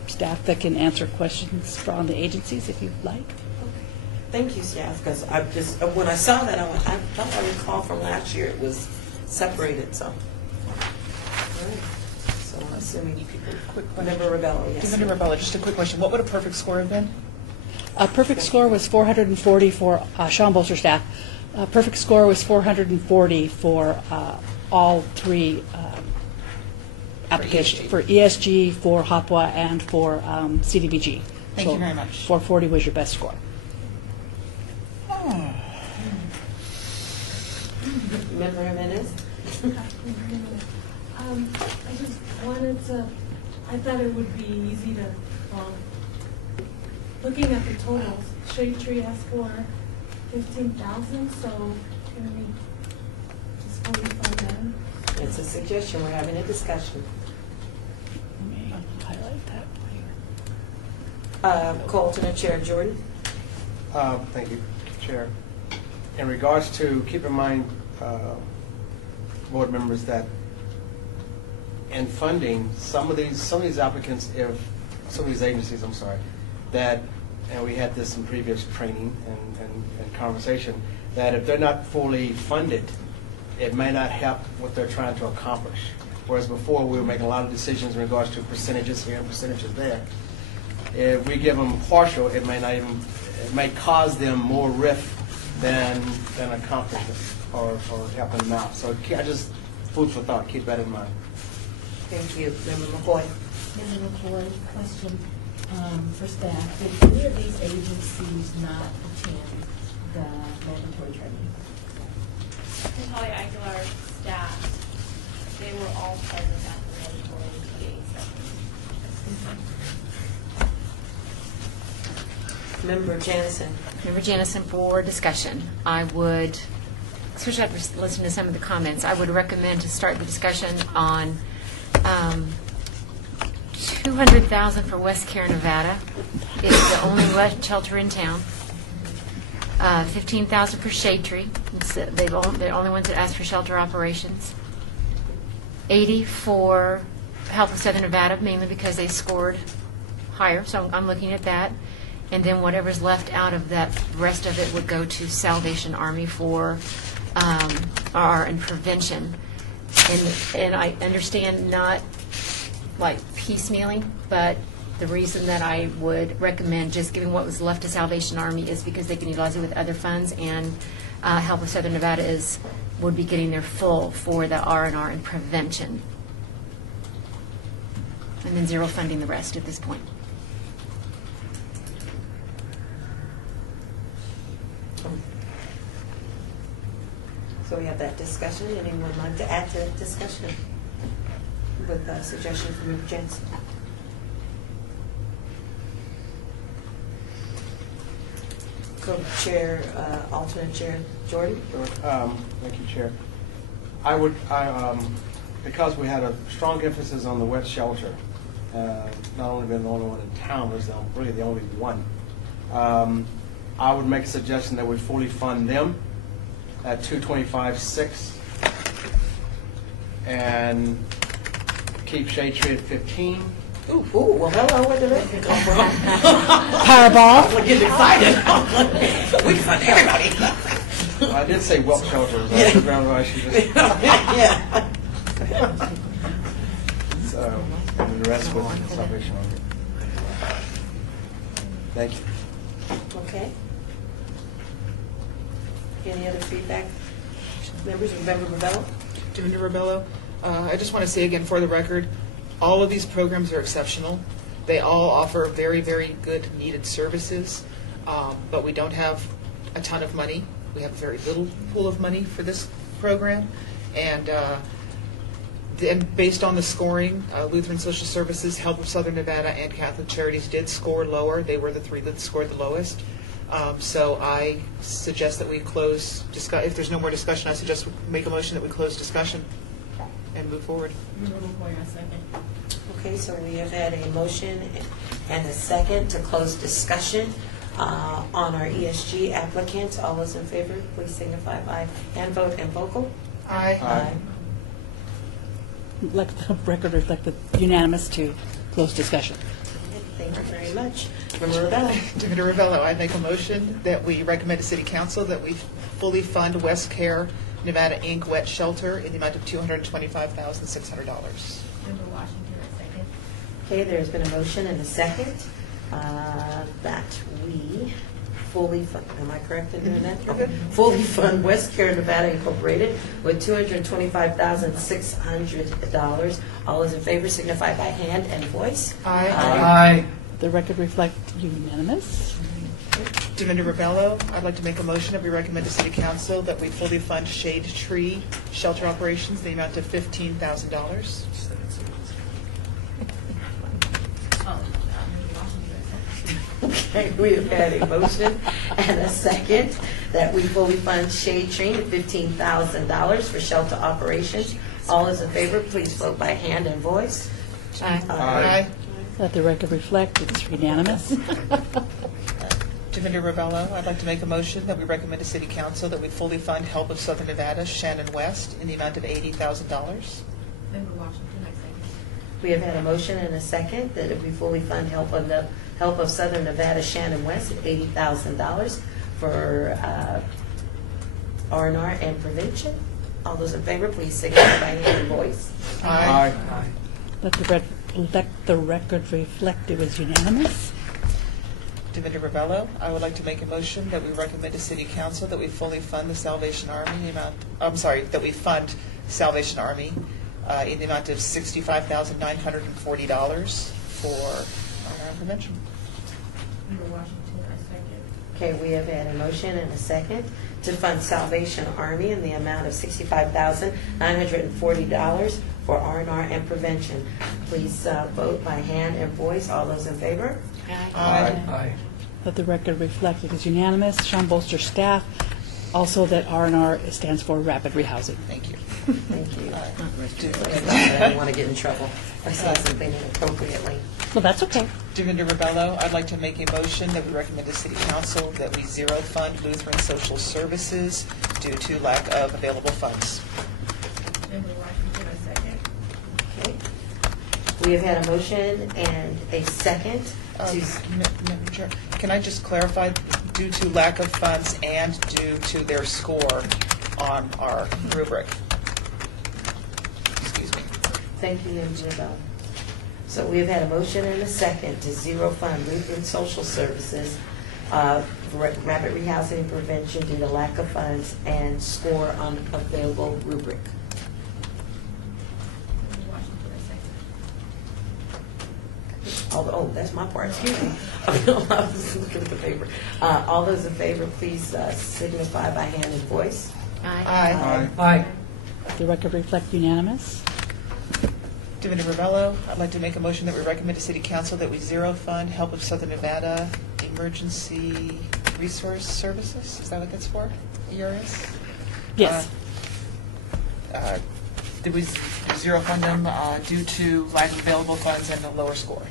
staff that can answer questions from the agencies if you'd like. Thank you, staff, because I just, when I saw that, I thought I recall from last year it was separated, so. All right. So I'm assuming you could, Quick question. Member Rebello, yes. Member Rebella, just a quick question. What would a perfect score have been? A perfect score was 440 for Sean Bolster staff. A perfect score was 440 for all three applications, for ESG, for HOPWA, and for CDBG. Thank you very much. 440 was your best score. Member Jimenez? I just wanted to, I thought it would be easy to, looking at the totals, Shade Tree asked for 15,000, so can we just fully fund them? It's a suggestion, we're having a discussion. Let me highlight that for you. Co-alternate Chair Jordan? Thank you, Chair. In regards to, keep in mind, board members, that in funding, some of these applicants, some of these agencies, I'm sorry, that, and we had this in previous training and conversation, that if they're not fully funded, it may not help what they're trying to accomplish. Whereas before, we were making a lot of decisions in regards to percentages here and percentages there. If we give them partial, it may cause them more rift than accomplishment or helping them out. So I just, food for thought, keep that in mind. Thank you. Member McCoy? Member McCoy, question for staff. Did any of these agencies not attend the mandatory training? Natalia Aguilar, staff, they were all present at the mandatory TA session. Member Janison? Member Janison, for discussion, I would, especially after listening to some of the comments, I would recommend to start the discussion on $200,000 for West Care, Nevada. It's the only wet shelter in town. $15,000 for Shade Tree. They're the only ones that ask for shelter operations. $80,000 for Health of Southern Nevada, mainly because they scored higher, so I'm looking at that. And then whatever's left out of that, the rest of it would go to Salvation Army for and prevention. And I understand not like piecemealing, but the reason that I would recommend just giving what was left to Salvation Army is because they can utilize it with other funds, and Help of Southern Nevada would be getting their full for the R&R and prevention. And then zero funding the rest at this point. So we have that discussion. Anyone like to add to that discussion with a suggestion from Member Jensen? Co-chair, alternate chair Jordan? Thank you, Chair. Because we had a strong emphasis on the wet shelter, not only been the only one in town, but it's really the only one. I would make a suggestion that we fully fund them at $225,600 and keep Shade Tree at 15. Ooh, well, hello, where did that come from? Powerball. I'm getting excited. We can fund everybody. I did say wet shelters. I remember I should just. Yeah. So, and the rest was Salvation Army. Thank you. Okay. Any other feedback? Members of Member Ravello? Divinity Rebello, I just want to say again for the record, all of these programs are exceptional. They all offer very, very good needed services, but we don't have a ton of money. We have a very little pool of money for this program. And based on the scoring, Lutheran Social Services, Help of Southern Nevada, and Catholic Charities did score lower. They were the three that scored the lowest. So I suggest that we close, if there's no more discussion, I suggest we make a motion that we close discussion and move forward. Okay, so we have had a motion and a second to close discussion on our ESG applicants. All those in favor, please signify by hand vote and vocal. Aye. Let the record reflect the unanimous to close discussion. Thank you very much. Member Ravello. Divinity Rebello, I make a motion that we recommend to City Council that we fully fund West Care Nevada Inc. wet shelter in the amount of $225,600. Member Washington, I second. Okay, there's been a motion and a second that we fully fund, am I correct in doing that? Okay. Fully fund West Care Nevada Incorporated with $225,600. All those in favor signify by hand and voice. Aye. The record reflect unanimous. Divinity Rebello, I'd like to make a motion that we recommend to City Council that we fully fund Shade Tree shelter operations in the amount of $15,000. Okay, we have had a motion and a second that we fully fund Shade Tree at $15,000 for shelter operations. All those in favor, please vote by hand and voice. Aye. Let the record reflect it's unanimous. Divinity Rebello, I'd like to make a motion that we recommend to City Council that we fully fund Help of Southern Nevada, Shannon West, in the amount of $80,000. Member Washington, I second. We have had a motion and a second that we fully fund Help of Southern Nevada, Shannon West at $80,000 for R&R and prevention. All those in favor, please signify by hand and voice. Aye. Let the record reflect it was unanimous. Divinity Rebello, I would like to make a motion that we recommend to City Council that we fully fund the Salvation Army that we fund Salvation Army in the amount of $65,940 for R&R and prevention. Member Washington, I second. Okay, we have had a motion and a second to fund Salvation Army in the amount of $65,940 for R&R and prevention. Please vote by hand and voice. All those in favor? Aye. Let the record reflect it is unanimous. Sean Bolster staff, also that R&R stands for Rapid Rehousing. Thank you. Thank you. I don't want to get in trouble by saying something inappropriately. Well, that's okay. Divinity Rebello, I'd like to make a motion that we recommend to City Council that we zero fund Lutheran Social Services due to lack of available funds. Member Washington, I second. Okay. We have had a motion and a second to... Madam Chair, can I just clarify, due to lack of funds and due to their score on our rubric? Excuse me. Thank you, Member Bell. So we have had a motion and a second to zero fund Lutheran Social Services, rapid rehousing and prevention due to lack of funds and score on available rubric. Member Washington, I second. Oh, that's my part, excuse me. I was looking at the paper. All those in favor, please signify by hand and voice. Aye. Aye. Let the record reflect unanimous. Divinity Rebello, I'd like to make a motion that we recommend to City Council that we zero fund Help of Southern Nevada Emergency Resource Services. Is that what that's for? ERS? Yes. Did we zero fund them due to lack of available funds and a lower score?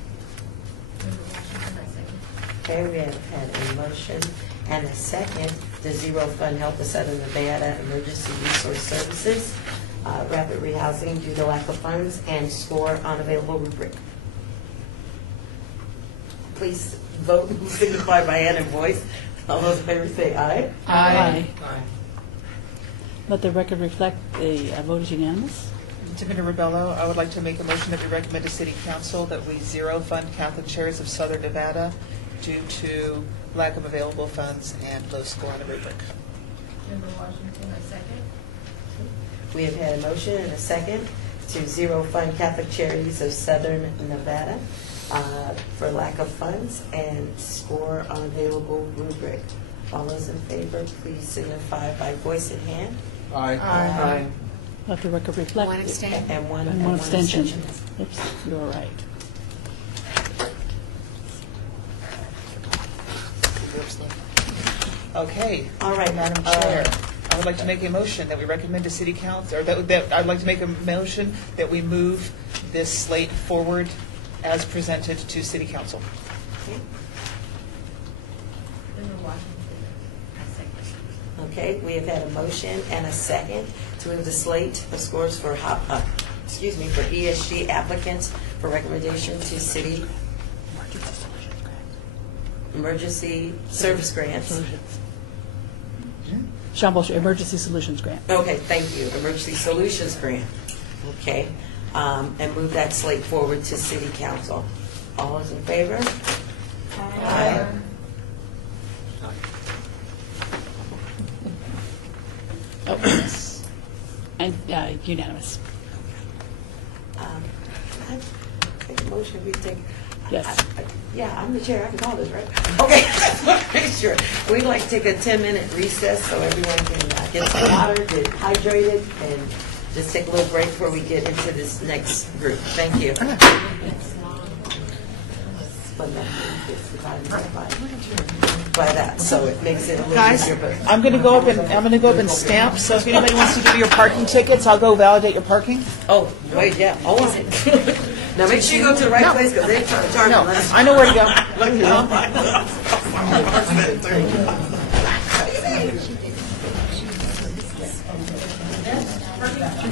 Member Washington, I second. Okay, we have had a motion and a second to zero fund Help of Southern Nevada Emergency Resource Services, rapid rehousing due to lack of funds, and score on available rubric. Please vote and signify by hand and voice. All those in favor say aye. Aye. Let the record reflect the vote is unanimous. Divinity Rebello, I would like to make a motion that we recommend to City Council that we zero fund Catholic Charities of Southern Nevada due to lack of available funds and low score on the rubric. Member Washington, I second. We have had a motion and a second to zero fund Catholic Charities of Southern Nevada for lack of funds and score on available rubric. All those in favor, please signify by voice and hand. Aye. Let the record reflect. One abstain. And one abstention. abstention. Oops, you're right. Okay. All right, Madam Chair, I would like to make a motion that we recommend to City Council, or that I'd like to make a motion that we move this slate forward as presented to City Council. Member Washington, I second. Okay, we have had a motion and a second to move the slate of scores for for ESG applicants for recommendation to city emergency service grants. Shambles Emergency Solutions Grant. Okay, thank you. Emergency Solutions Grant. Okay, and move that slate forward to City Council. All those in favor? Aye. Oh, yes. And unanimous. I take a motion, we take. Yes. Yeah, I'm the chair, I can call this, right? Okay, pretty sure. We'd like to take a 10-minute recess so everyone can get some water, get hydrated, and just take a little break before we get into this next group. Thank you. By that, so it makes it a little Guys, easier. But I'm going to go up and stamp. So if anybody wants to give me your parking tickets, I'll go validate your parking. oh, wait, yeah. Oh, now make sure you go to the right place because they're trying to charge No, you. I know where to go.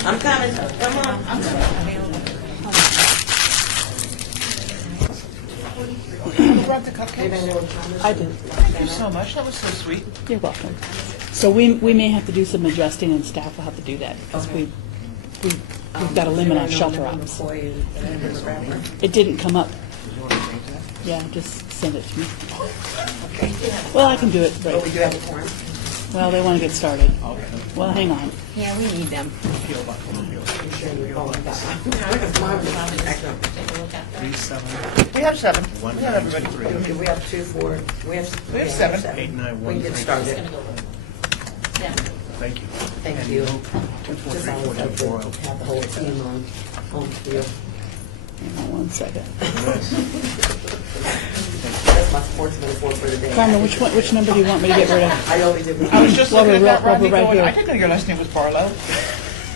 I'm coming. Come on. Who brought the cupcakes? I did. Thank you so much. That was so sweet. You're welcome. So we may have to do some adjusting, and staff will have to do that because we've got a limit on shelter ops. It didn't come up. Yeah, just send it to me. Okay. Well, I can do it, Oh, we but, do have a form? well, they want to get started. Well, hang on. Yeah, we need them. We have 7. We have everybody. Okay, we have 2, 4, we have 7. 8, 9, 1, We can get started. Thank you. Thank you. 2, 4, Just 3, 4, 2, 4. have the whole team on field. Hang on 1 second. That's my sports metaphor for the day. Carmen, which number do you want me to get rid of? I only did. I was just Well, looking we're at that, right- Rodney, we're right going, here. I didn't know your last name was Barlow.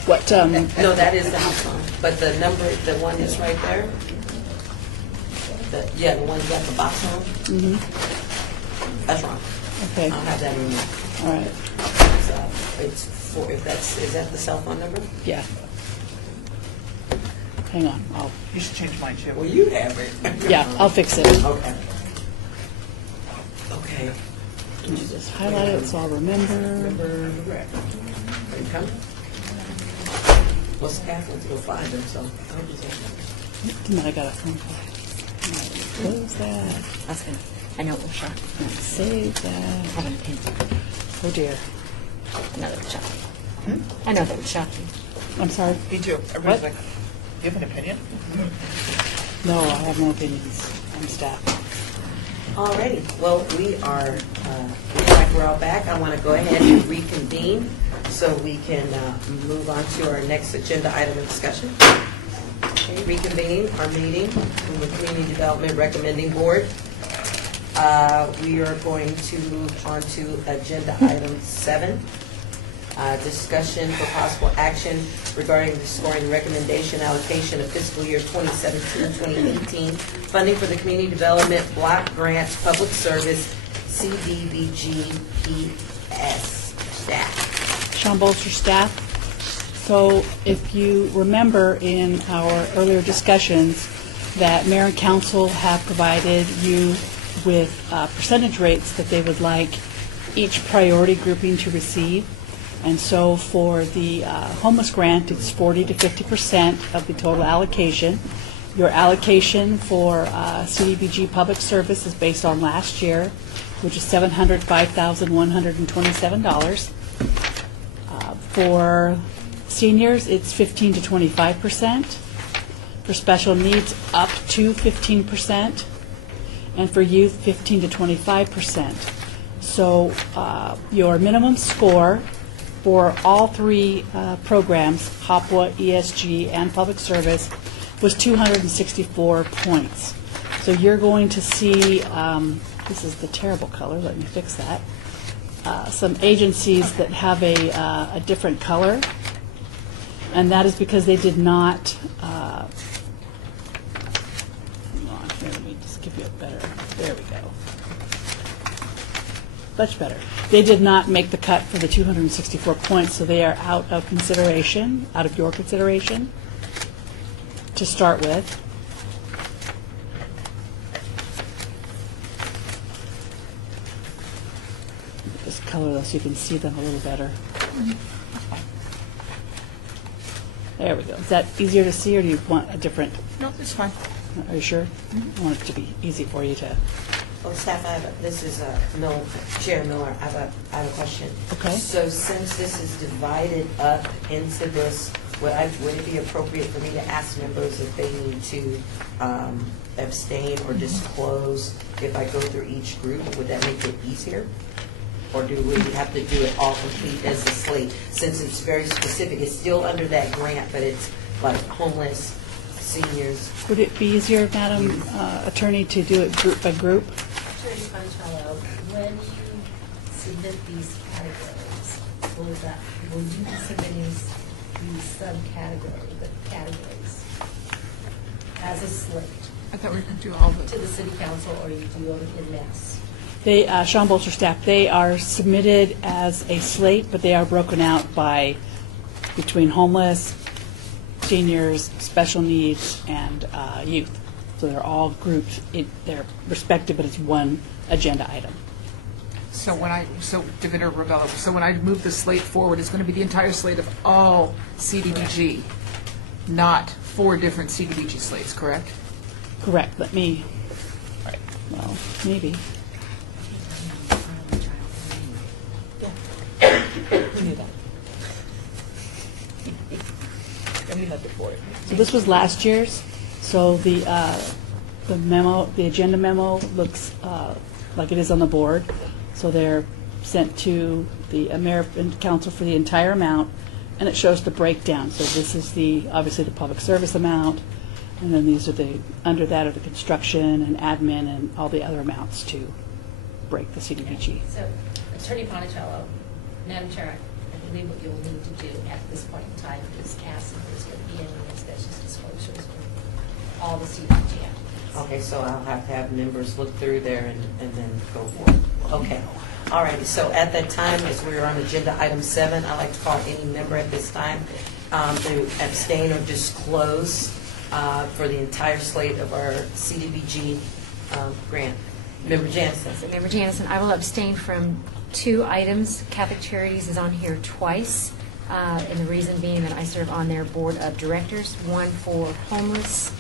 What, No, that is the house phone, but the number, the one that's right there, the one you got the box on, that's wrong. okay, I don't have that anymore. all right, So it's 4, is that the cell phone number? yeah. Hang on, You should change mine, too. Well, you have it. yeah, I'll fix it. Okay. Okay. Let me just highlight it so I'll remember. Are you coming? Well, Catherine's go find them, so. I got a phone call. All right, close that. That's good. I know it will shock. And save that. I have a pin. Oh dear. I know that would shock you. I know that would shock you. I'm sorry. Me too. Everybody's like, do you have an opinion? No, I have no opinions. I'm staff. Alrighty, well, we are, looks like we're all back. I want to go ahead and reconvene so we can move on to our next agenda item of discussion. Okay, reconvening our meeting from the Community Development Recommending Board. We are going to move on to agenda item 7. Discussion for possible action regarding the scoring recommendation allocation of fiscal year 2017-2018 funding for the Community Development Block Grant Public Service CDBG-PS staff. Sean Bolster, staff. So if you remember in our earlier discussions that Mayor and Council have provided you with percentage rates that they would like each priority grouping to receive. And so for the homeless grant, it's 40 to 50% of the total allocation. Your allocation for CDBG Public Service is based on last year, which is $705,127. For seniors, it's 15 to 25%. For special needs, up to 15%. And for youth, 15 to 25%. So your minimum score for all three programs, HOPWA, ESG, and Public Service, was 264 points. So you're going to see, this is the terrible color, let me fix that, some agencies that have a different color, and that is because they did not, hang on, here, let me just give you a better, there we go. Much better. They did not make the cut for the 264 points, so they are out of consideration, out of your consideration to start with. Just color those so you can see them a little better. There we go. Is that easier to see, or do you want a different? No, it's fine. Are you sure? I want it to be easy for you to. Well, staff, this is Chair Miller. I have a question. Okay. So since this is divided up into this, would it be appropriate for me to ask members if they need to abstain or disclose if I go through each group? Would that make it easier? Or do we have to do it all complete as a slate? Since it's very specific, it's still under that grant, but it's like homeless, seniors. Would it be easier, Madam Attorney, to do it group by group? Attorney Foncello, when you submit these categories, will you be submitting these categories as a slate? I thought we were going to do all of it. To the city council, or you do it in mass? They, Sean Bolster staff, they are submitted as a slate, but they are broken out by between homeless, seniors, special needs, and youth. So they're all grouped. They're respective, but it's one agenda item. So David or Ravello, so when I move the slate forward, it's going to be the entire slate of all CDBG, not 4 different CDBG slates, correct? Correct. Let me, well, maybe. Who knew that? I knew that before. So this was last year's. So the memo, the agenda memo looks like it is on the board. So they're sent to the mayor and council for the entire amount, and it shows the breakdown. So this is obviously the public service amount, and then these are under that are the construction and admin and all the other amounts to break the CDBG. So, Attorney Foncello, Madam Chair, I believe what you'll need to do at this point in time is ask if there's going to be any inspection disclosures of all the CDBG entities. Okay, so I'll have to have members look through there and then go for it. Okay. All righty. So at that time, as we are on agenda item 7, I'd like to call any member at this time to abstain or disclose for the entire slate of our CDBG grant. Member Jansen. So Member Jansen, I will abstain from 2 items. Catholic Charities is on here twice, and the reason being that I serve on their board of directors, one for homeless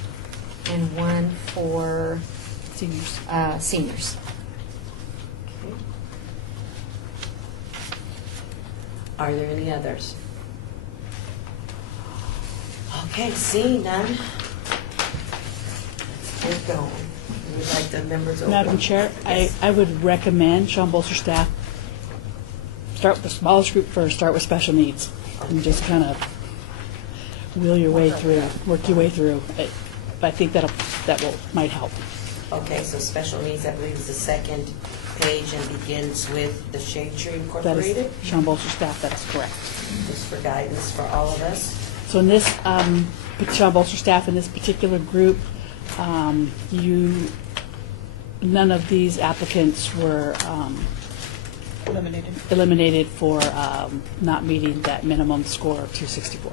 and one for seniors. Seniors. Okay. Are there any others? Okay, seeing none. Let's get going. We would like the members over. Madam Chair, I would recommend Sean Bolster staff start with the smallest group first, start with special needs, and just kind of wheel your way through, work your way through. I think might help. Okay, so special needs, I believe, is the second page and begins with the Shade Tree That Incorporated. is Sean Bolster staff, that is correct. Just for guidance for all of us. So in this, Sean Bolster staff, in this particular group, none of these applicants were eliminated for not meeting that minimum score of 264.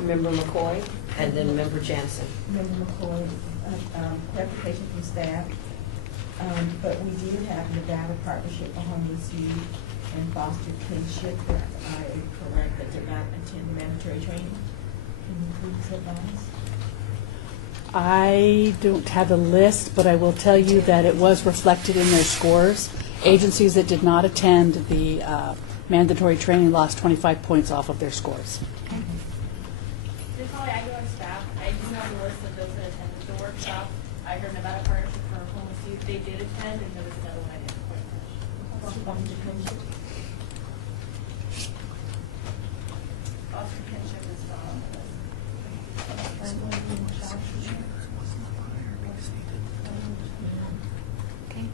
Member McCoy, and then Member Jansen. Member McCoy, clarification from staff, but we did have Nevada Partnership for Homeless Youth and Foster Kinship that are correct, that did not attend mandatory training. Can you please advise? I don't have a list, but I will tell you that it was reflected in their scores. Agencies that did not attend the mandatory training lost 25 points off of their scores. Ms. Holly, I go on staff. I do have a list of those that attended the workshop. I heard Nevada Partnership for Homeless Youth. They did attend, and there was another one I didn't quite finish. Foster Kinship is not on the list. Okay.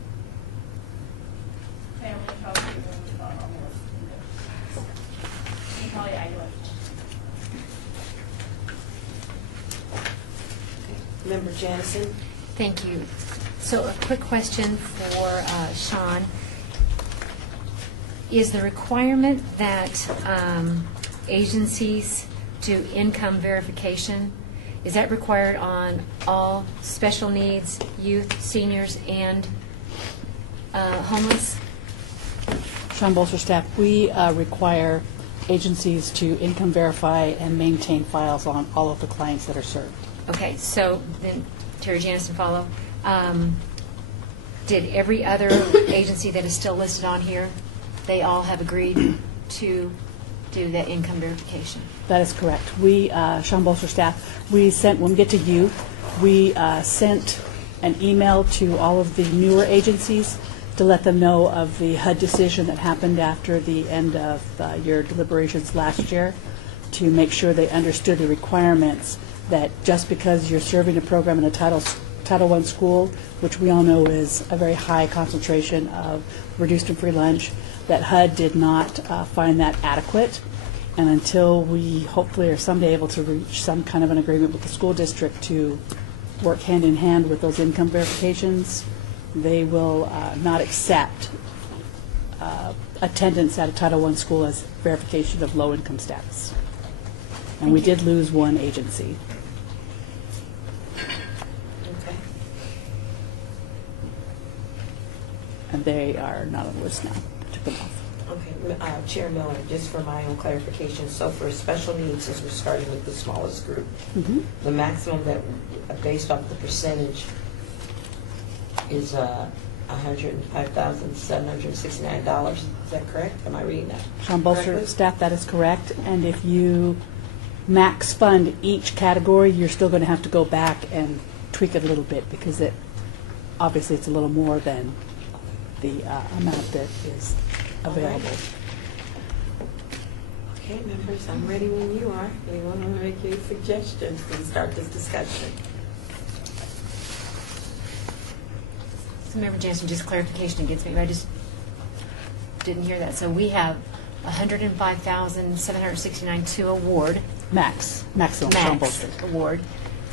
Family Child Treatment was not on the list either. Ms. Holly, I go on. Member Jansen. Thank you. So a quick question for Sean. Is the requirement that agencies do income verification, is that required on all special needs, youth, seniors, and homeless? Sean Bolster staff, we require agencies to income verify and maintain files on all of the clients that are served. Okay, so then Terry Jansen follow. Did every other agency that is still listed on here, they all have agreed to do that income verification? That is correct. We, Sean Bolster staff, we sent, when we get to youth, we sent an email to all of the newer agencies to let them know of the HUD decision that happened after the end of your deliberations last year, to make sure they understood the requirements that just because you're serving a program in a Title I school, which we all know is a very high concentration of reduced and free lunch, that HUD did not find that adequate. And until we hopefully are someday able to reach some kind of an agreement with the school district to work hand in hand with those income verifications, they will not accept attendance at a Title I school as verification of low income status. And we did lose one agency. Okay. And they are not on the list now. Took them off. Okay, Chair Miller, just for my own clarification, so for special needs, since we're starting with the smallest group, the maximum that, based off the percentage, is $105,769. Is that correct? Am I reading that? Sean Bolster correctly? staff, that is correct. And if you max fund each category, you're still going to have to go back and tweak it a little bit, because obviously it's a little more than the amount that is available. Okay, members, I'm ready when you are. We want to make any suggestions and start this discussion. So Member Jansen, just clarification against me, but I just didn't hear that. So we have $105,769 to award. Maximum Sean Bolster. Award.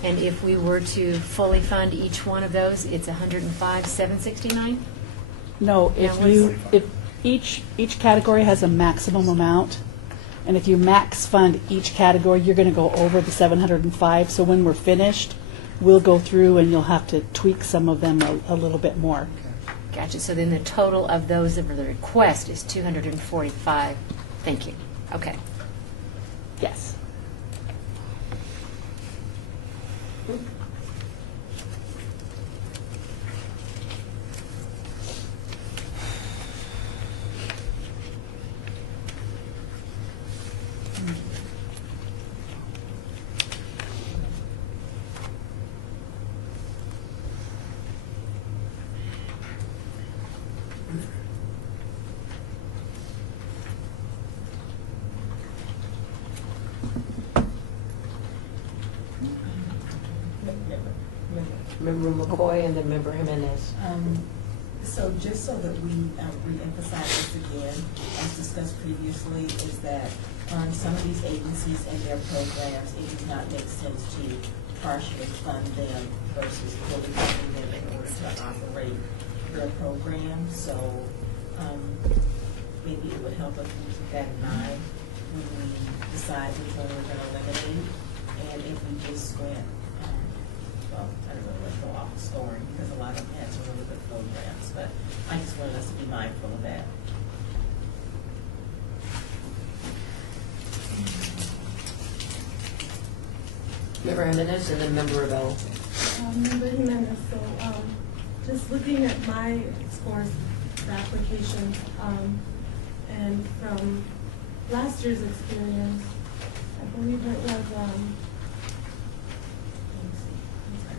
And if we were to fully fund each one of those, it's $105,769? No, if each category has a maximum amount, and if you max fund each category, you're going to go over the 705. So when we're finished, we'll go through and you'll have to tweak some of them a little bit more. Gotcha. So then the total of those of the request is 245. Thank you. Okay. Yes. Member McCoy and then Member Jimenez. So just so that we reemphasize this again, as discussed previously, is that on some of these agencies and their programs, it does not make sense to partially fund them versus fully funding them in order to operate their program. So maybe it would help us to keep that in mind when we decide which one we're going to eliminate. And if we just went, well, I don't know, let's go off the scoring because a lot of them have some really good programs, but I just wanted us to be mindful of that. Member Jimenez and then Member Rebel. Member Jimenez, so just looking at my scores, the applications, and from last year's experience, I believe it was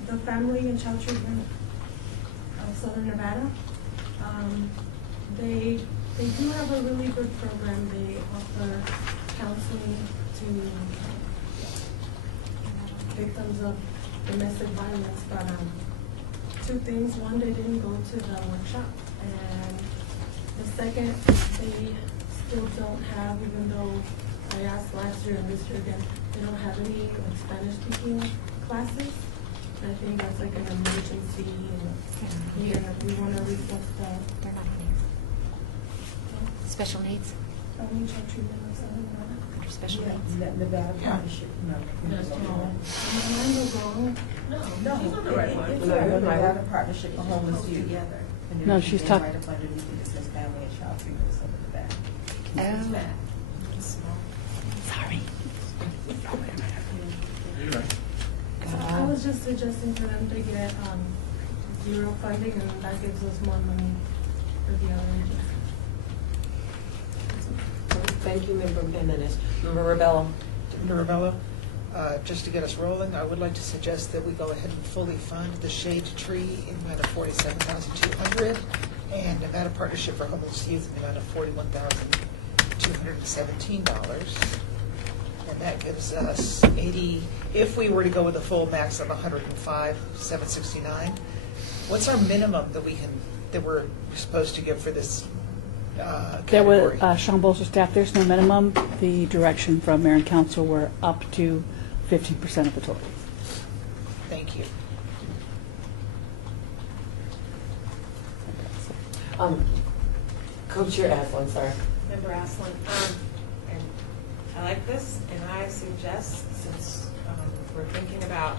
the Family and Child Treatment of Southern Nevada. They do have a really good program. They offer counseling to victims of domestic violence, but two things. One, they didn't go to the workshop, and the second, they still don't have, even though I asked last year and this year again, they don't have any Spanish speaking classes. I think that's like an emergency, and we want to request that. They're not there. Special needs? Family Child Treatment of Southern Nevada. Under special Yeah, needs? Nevada Partnership, no. Am I wrong? No, She's on the right one. It's the Nevada Partnership for Homeless Youth. And No, then she's right talking. up underneath it, it says Family and Child Treatment of Southern Nevada. Sorry. So I was just suggesting for them to get zero funding, and that gives us more money for the other agencies. Thank you, Member Jimenez. Member Rebello. Member Rebello, just to get us rolling, I would like to suggest that we go ahead and fully fund the Shade Tree in the amount of $47,200 and Nevada Partnership for Homeless Youth in the amount of $41,217. And that gives us 80, if we were to go with a full max of 105,769, what's our minimum that we're supposed to give for this There category? was, Sean Bolster staff, there's no minimum. The direction from mayor and council were up to 15% of the total. Thank you. Co-Chair Aslan, sorry. Member Aslan, and I like this, and I suggest, since we're thinking about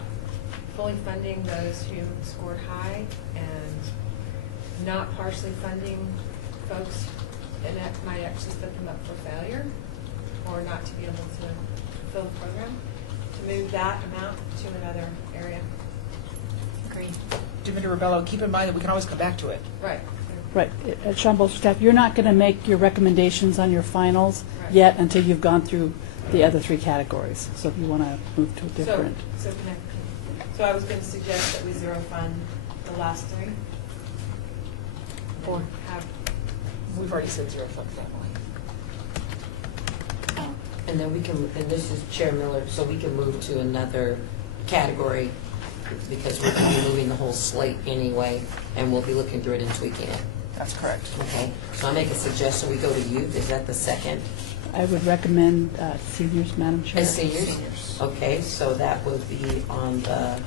fully funding those who scored high and not partially funding folks, and that might actually set them up for failure or not to be able to fill the program, to move that amount to another area. Agreed. Dimitra Rebello, keep in mind that we can always come back to it. Right. Right. Sean Bolster staff, you're not going to make your recommendations on your finals Right. yet until you've gone through the other three categories. So if you want to move to a different. So I was going to suggest that we zero fund the last three. Four. Have We've already said zero fund family. And then we can, and this is Chair Miller, so we can move to another category because we're going to be moving the whole slate anyway, and we'll be looking through it and tweaking it. That's correct. Okay, so I make a suggestion, we go to youth, is that the second? I would recommend seniors, Madam Chair. As seniors? Okay, so that would be on the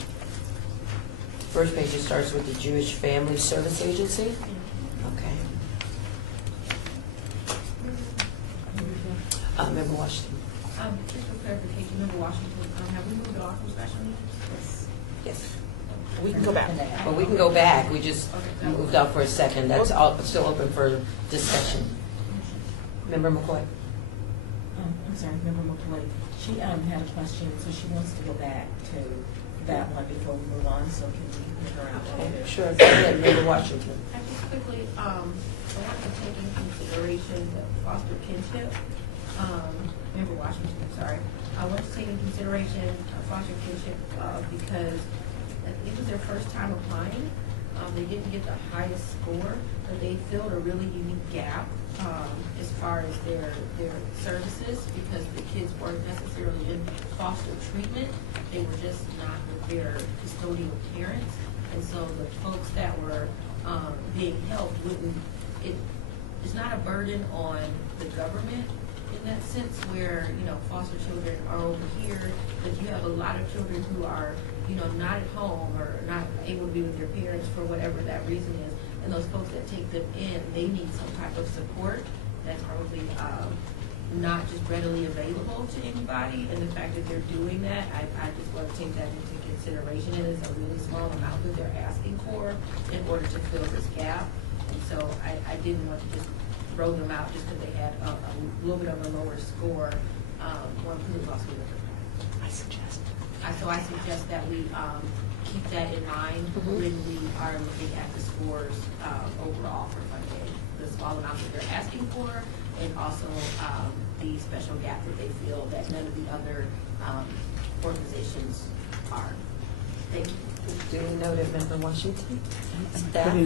first page, it starts with the Jewish Family Service Agency. Okay. Member Washington. Just for clarification, Member Washington, have we moved off from special needs? Yes. We can go back. Well, we can go back, we just moved out for a second, that's all, still open for discussion. Member McCoy. I'm sorry, Member McCoy. She had a question, so she wants to go back to that one before we move on, so can we hear her out? Okay, sure, go ahead, Member Washington. I just quickly, I want to take into consideration the foster kinship. Member Washington, I'm sorry. I want to take into consideration foster kinship because it was their first time applying. They didn't get the highest score, but they filled a really unique gap as far as their services because the kids weren't necessarily in foster treatment. They were just not with their custodial parents. And so the folks that were being helped wouldn't, it's not a burden on the government in that sense where, you know, foster children are over here, but you have a lot of children who are, you know, not at home or not able to be with their parents for whatever that reason is. And those folks that take them in, they need some type of support that's probably not just readily available to anybody. And the fact that they're doing that, I just want to take that into consideration. It is a really small amount that they're asking for in order to fill this gap. And so I didn't want to just throw them out just because they had a little bit of a lower score. One who was also I suggest that we keep that in mind when we are looking at the scores overall for funding, the small amount that they're asking for, and also the special gap that they feel that none of the other organizations are. Thank you. Duly noted, Member Washington. Staff?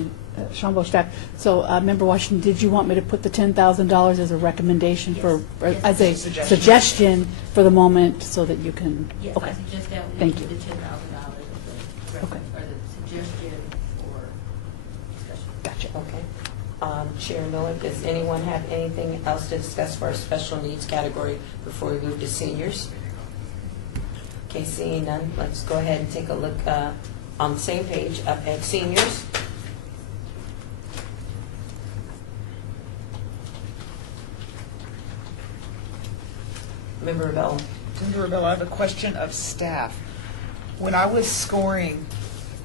Shambo staff. So, Member Washington, did you want me to put the $10,000 as a recommendation for, Yes. as a suggestion for the moment so that you can? Yes, Okay. I suggest that we Thank do you. the $10,000 as Okay. or the suggestion for discussion. Gotcha. Okay. Chair Miller, does anyone have anything else to discuss for our special needs category before we move to seniors? Okay, seeing none, let's go ahead and take a look on the same page up at seniors. Member Rebel. Member Rebel, I have a question of staff. When I was scoring,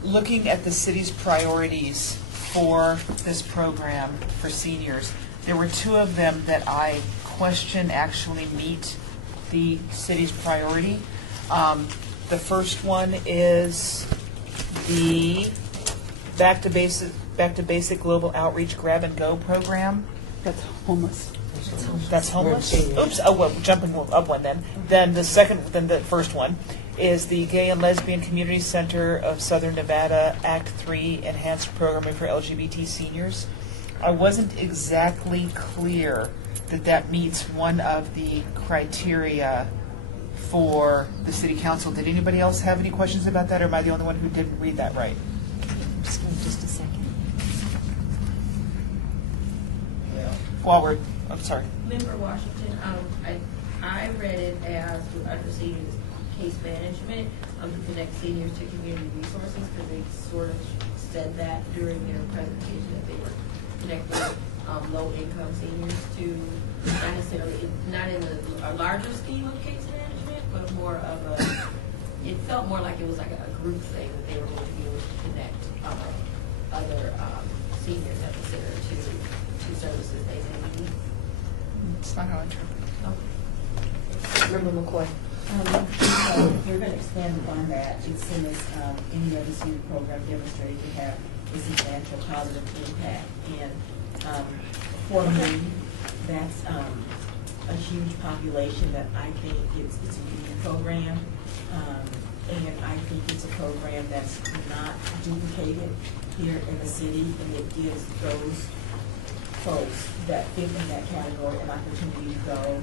looking at the city's priorities for this program for seniors, there were two of them that I question actually meet the city's priority. The first one is the Back to Basic Global Outreach Grab and Go program. That's homeless. That's homeless? Seniors. Oops, oh, well, jumping up one then. Then the first one is the Gay and Lesbian Community Center of Southern Nevada Act 3 Enhanced Programming for LGBT Seniors. I wasn't exactly clear that that meets one of the criteria for the city council. Did anybody else have any questions about that, or am I the only one who didn't read that right? Just give me just a second. I'm sorry. Member Washington, I read it as under seniors case management to connect seniors to community resources, because they sort of said that during their presentation that they were connecting low-income seniors to not necessarily not in a larger scheme of case management, but more of a. It felt more like it was like a group thing that they were going to be able to connect other seniors at the center to services they may need. It's not how I interpret it. Member McCoy. We're going to expand upon that. It says any other senior program demonstrated to have a substantial positive impact. And for me, that's a huge population that I think it's a unique program. And I think it's a program that's not duplicated here in the city, and it gives those folks that fit in that category an opportunity to go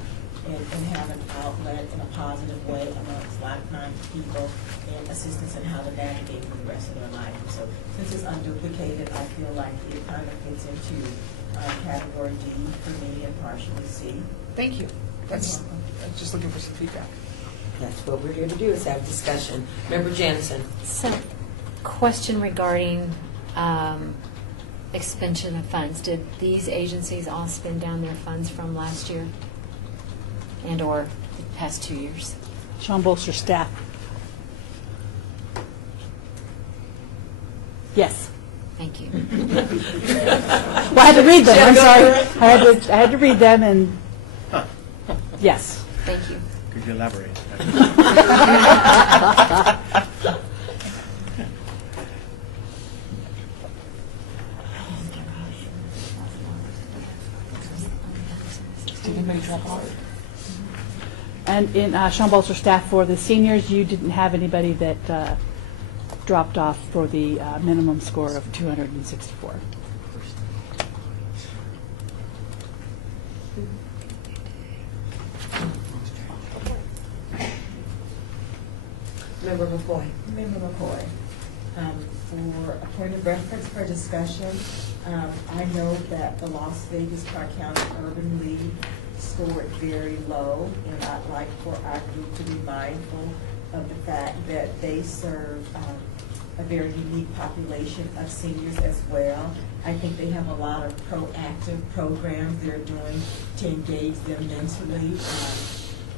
and have an outlet in a positive way amongst like-minded people and assistance in how to navigate for the rest of their life. So since it's unduplicated, I feel like it kind of fits into category D for me and partially C. Thank you. I'm just looking for some feedback. That's what we're here to do, is have discussion. Member Jansen. So, question regarding expansion of funds. Did these agencies all spend down their funds from last year and or the past 2 years? Sean Bolster, staff. Yes. Thank you. Well, I had to read them. I'm sorry. I had to read them, and yes. Thank you. Could you elaborate? Did anybody drop off? And in Sean Bolster, staff, for the seniors, you didn't have anybody that dropped off for the minimum score of 264. Member McCoy. Member McCoy, For a point of reference for discussion, I know that the Las Vegas Clark County Urban League scored very low, and I'd like for our group to be mindful of the fact that they serve a very unique population of seniors as well. I think they have a lot of proactive programs they're doing to engage them mentally,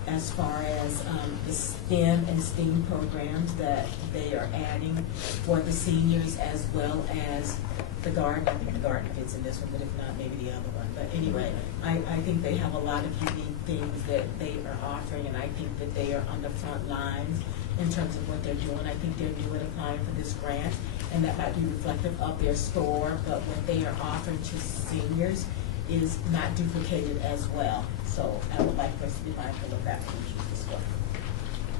as far as the STEM and STEAM programs that they are adding for the seniors, as well as the garden. I think the garden fits in this one, but if not, maybe the other one. But anyway, I think they have a lot of unique things that they are offering, and I think that they are on the front lines in terms of what they're doing. I think they're new in applying for this grant, and that might be reflective of their score, but what they are offering to seniors is not duplicated as well. So I would like for us to be mindful of that as well.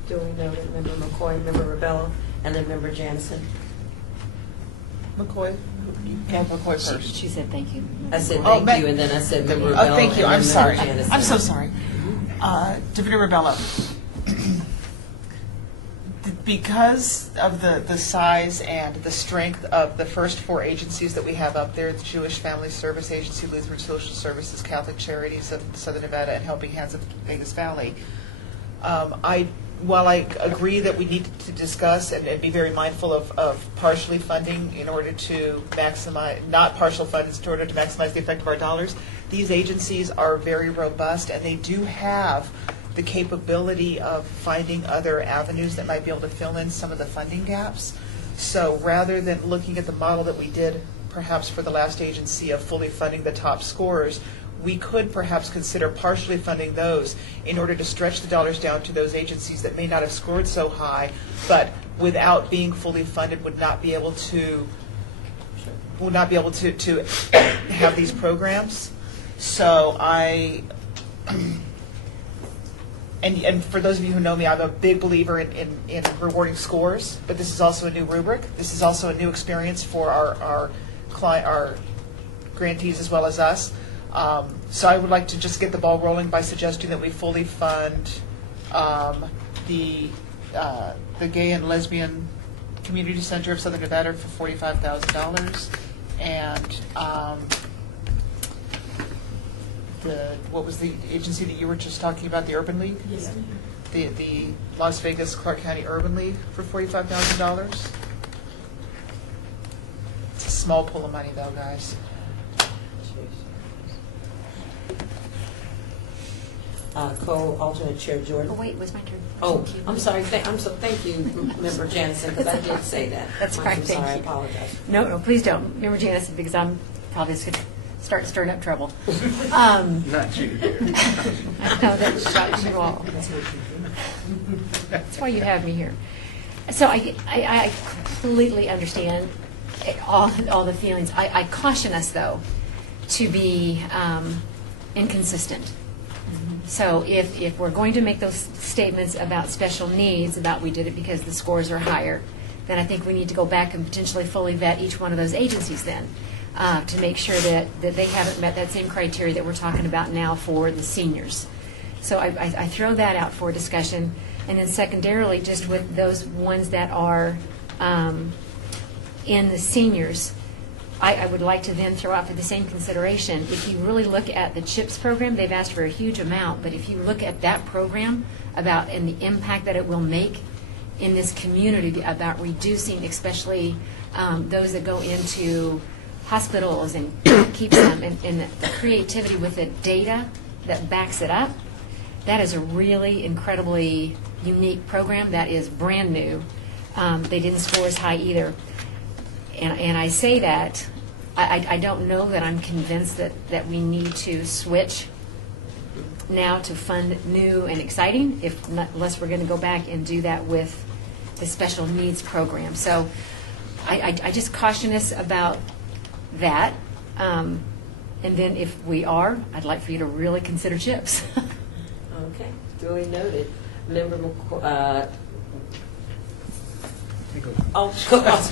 Duly noted. Member McCoy, Member Rebello, and then Member Jansen. McCoy, Member McCoy first. She said thank you. I said thank you, and then I said Member Rebello. Oh, thank you. and I'm then sorry. Member Jansen. I'm so sorry. Deputy Rebello, because of the size and the strength of the first four agencies that we have up there, the Jewish Family Service Agency, Lutheran Social Services, Catholic Charities of Southern Nevada, and Helping Hands of Vegas Valley, while I agree that we need to discuss and be very mindful of partially funding in order to maximize, not partial funds in order to maximize the effect of our dollars, these agencies are very robust, and they do have the capability of finding other avenues that might be able to fill in some of the funding gaps. So rather than looking at the model that we did perhaps for the last agency of fully funding the top scorers, we could perhaps consider partially funding those in order to stretch the dollars down to those agencies that may not have scored so high, but without being fully funded would not be able to have these programs. So And for those of you who know me, I'm a big believer in rewarding scores, but this is also a new rubric. This is also a new experience for our grantees as well as us. So I would like to just get the ball rolling by suggesting that we fully fund the Gay and Lesbian Community Center of Southern Nevada for $45,000, and what was the agency that you were just talking about, the Urban League? Yes. The Las Vegas Clark County Urban League for $45,000. It's a small pool of money, though, guys. Co-alternate Chair Jordan. Oh, wait, was my turn? Oh, Thank you. I'm sorry. Thank you, Member Jansen, because I did say that. That's right. I'm Thank sorry. I you. apologize. No, please don't. Member Jansen, because I'm probably just going to start stirring up trouble. Not you, dear. I know that shocks you all. That's why you have me here. So I completely understand all the feelings. I caution us, though, to be inconsistent. So if we're going to make those statements about special needs, about we did it because the scores are higher, then I think we need to go back and potentially fully vet each one of those agencies then to make sure that they haven't met that same criteria that we're talking about now for the seniors. So I throw that out for discussion. And then secondarily, just with those ones that are in the seniors, I would like to then throw out for the same consideration, if you really look at the CHIPS program, they've asked for a huge amount, but if you look at that program and the impact that it will make in this community about reducing, especially those that go into hospitals and keeps them, and the creativity with the data that backs it up, that is a really incredibly unique program that is brand new. They didn't score as high either. And I say that, I don't know that I'm convinced that we need to switch now to fund new and exciting, unless we're going to go back and do that with the special needs program. So I just caution us about that. And then if we are, I'd like for you to really consider CHIPS. Okay, duly noted. Member alternate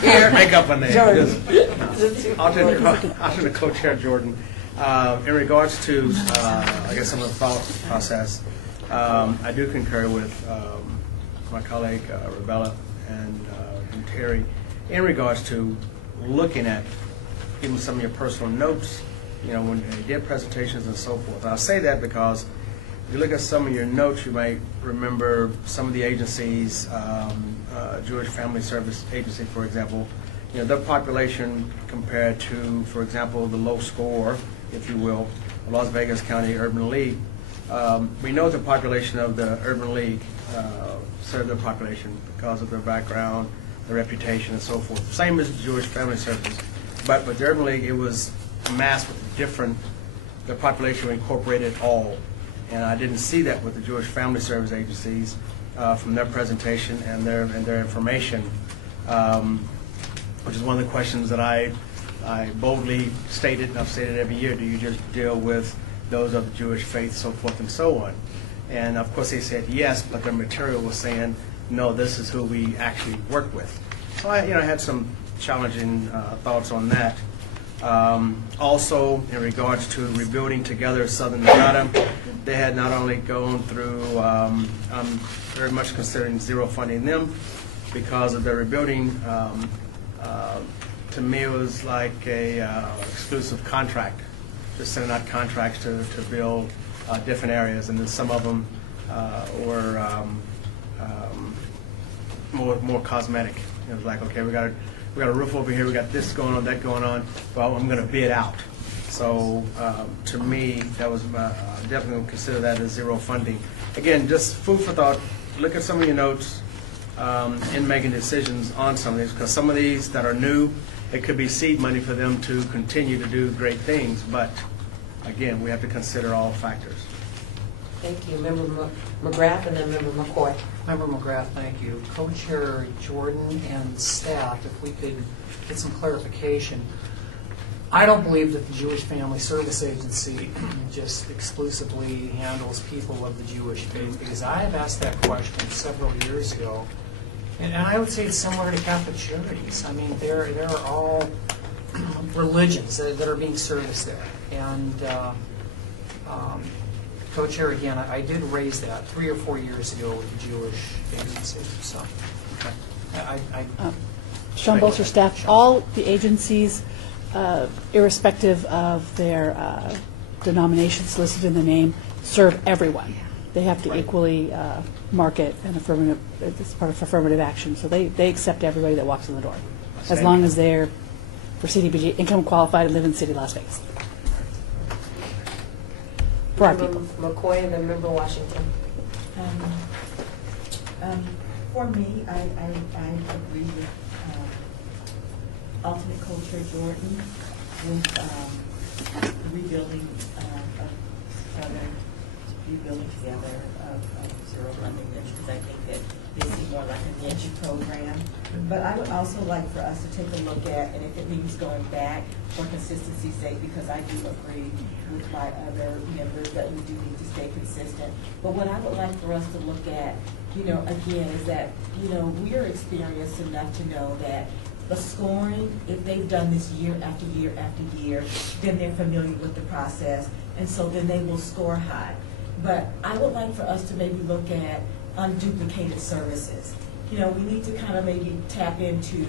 chair. Make up a name. Jordan. Alternate co-chair Jordan. In regards to, I guess, some of the thought process, I do concur with my colleague Rebella and Terry in regards to looking at even some of your personal notes, you know, when they did presentations and so forth. I'll say that because if you look at some of your notes, you might remember some of the agencies, Jewish Family Service Agency, for example, you know, their population compared to, for example, the low score, if you will, Las Vegas County Urban League. We know the population of the Urban League serve their population because of their background, their reputation, and so forth. Same as Jewish Family Services. But with the Urban League, it was masked with different, the population incorporated all. And I didn't see that with the Jewish Family Service agencies from their presentation and their information, which is one of the questions that I boldly stated, and I've stated every year, do you just deal with those of the Jewish faith, so forth and so on? And of course they said yes, but their material was saying, no, this is who we actually work with. So I had some challenging thoughts on that. Also, in regards to Rebuilding Together Southern Nevada, they had not only gone through, I'm very much considering zero funding them because of their rebuilding. To me, it was like a exclusive contract, just sending out contracts to build different areas, and then some of them were more cosmetic. It was like, okay, we got a roof over here, we got this going on, that going on. Well, I'm going to bid out. So to me, that was definitely consider that as zero funding. Again, just food for thought. Look at some of your notes in making decisions on some of these, because some of these that are new, it could be seed money for them to continue to do great things. But again, we have to consider all factors. Thank you. Member McGrath and then Member McCoy. Member McGrath, thank you. Co-Chair Jordan and staff, if we could get some clarification. I don't believe that the Jewish Family Service Agency just exclusively handles people of the Jewish faith, because I have asked that question several years ago, and I would say it's similar to Catholic Charities. I mean, there are all religions that are being serviced there, and Co-Chair, again, I did raise that 3 or 4 years ago with the Jewish agency. So, okay. Sean Bolster, staff, all the agencies, irrespective of their denominations listed in the name, serve everyone. They have to equally market an affirmative, it's part of affirmative action. So they accept everybody that walks in the door, as long as they're for CDBG income qualified and live in the city of Las Vegas. For our people. McCoy and then Member Washington. For me, I agree with alternate co-chair Jordan with rebuilding together of zero funding niche, because I think that this is more like a niche program. But I would also like for us to take a look at, and if it means going back for consistency's sake, because I do agree with my other members that we do need to stay consistent. But what I would like for us to look at, again, is that, we are experienced enough to know that the scoring, if they've done this year after year after year, then they're familiar with the process, and so then they will score high. But I would like for us to maybe look at unduplicated services. We need to kind of maybe tap into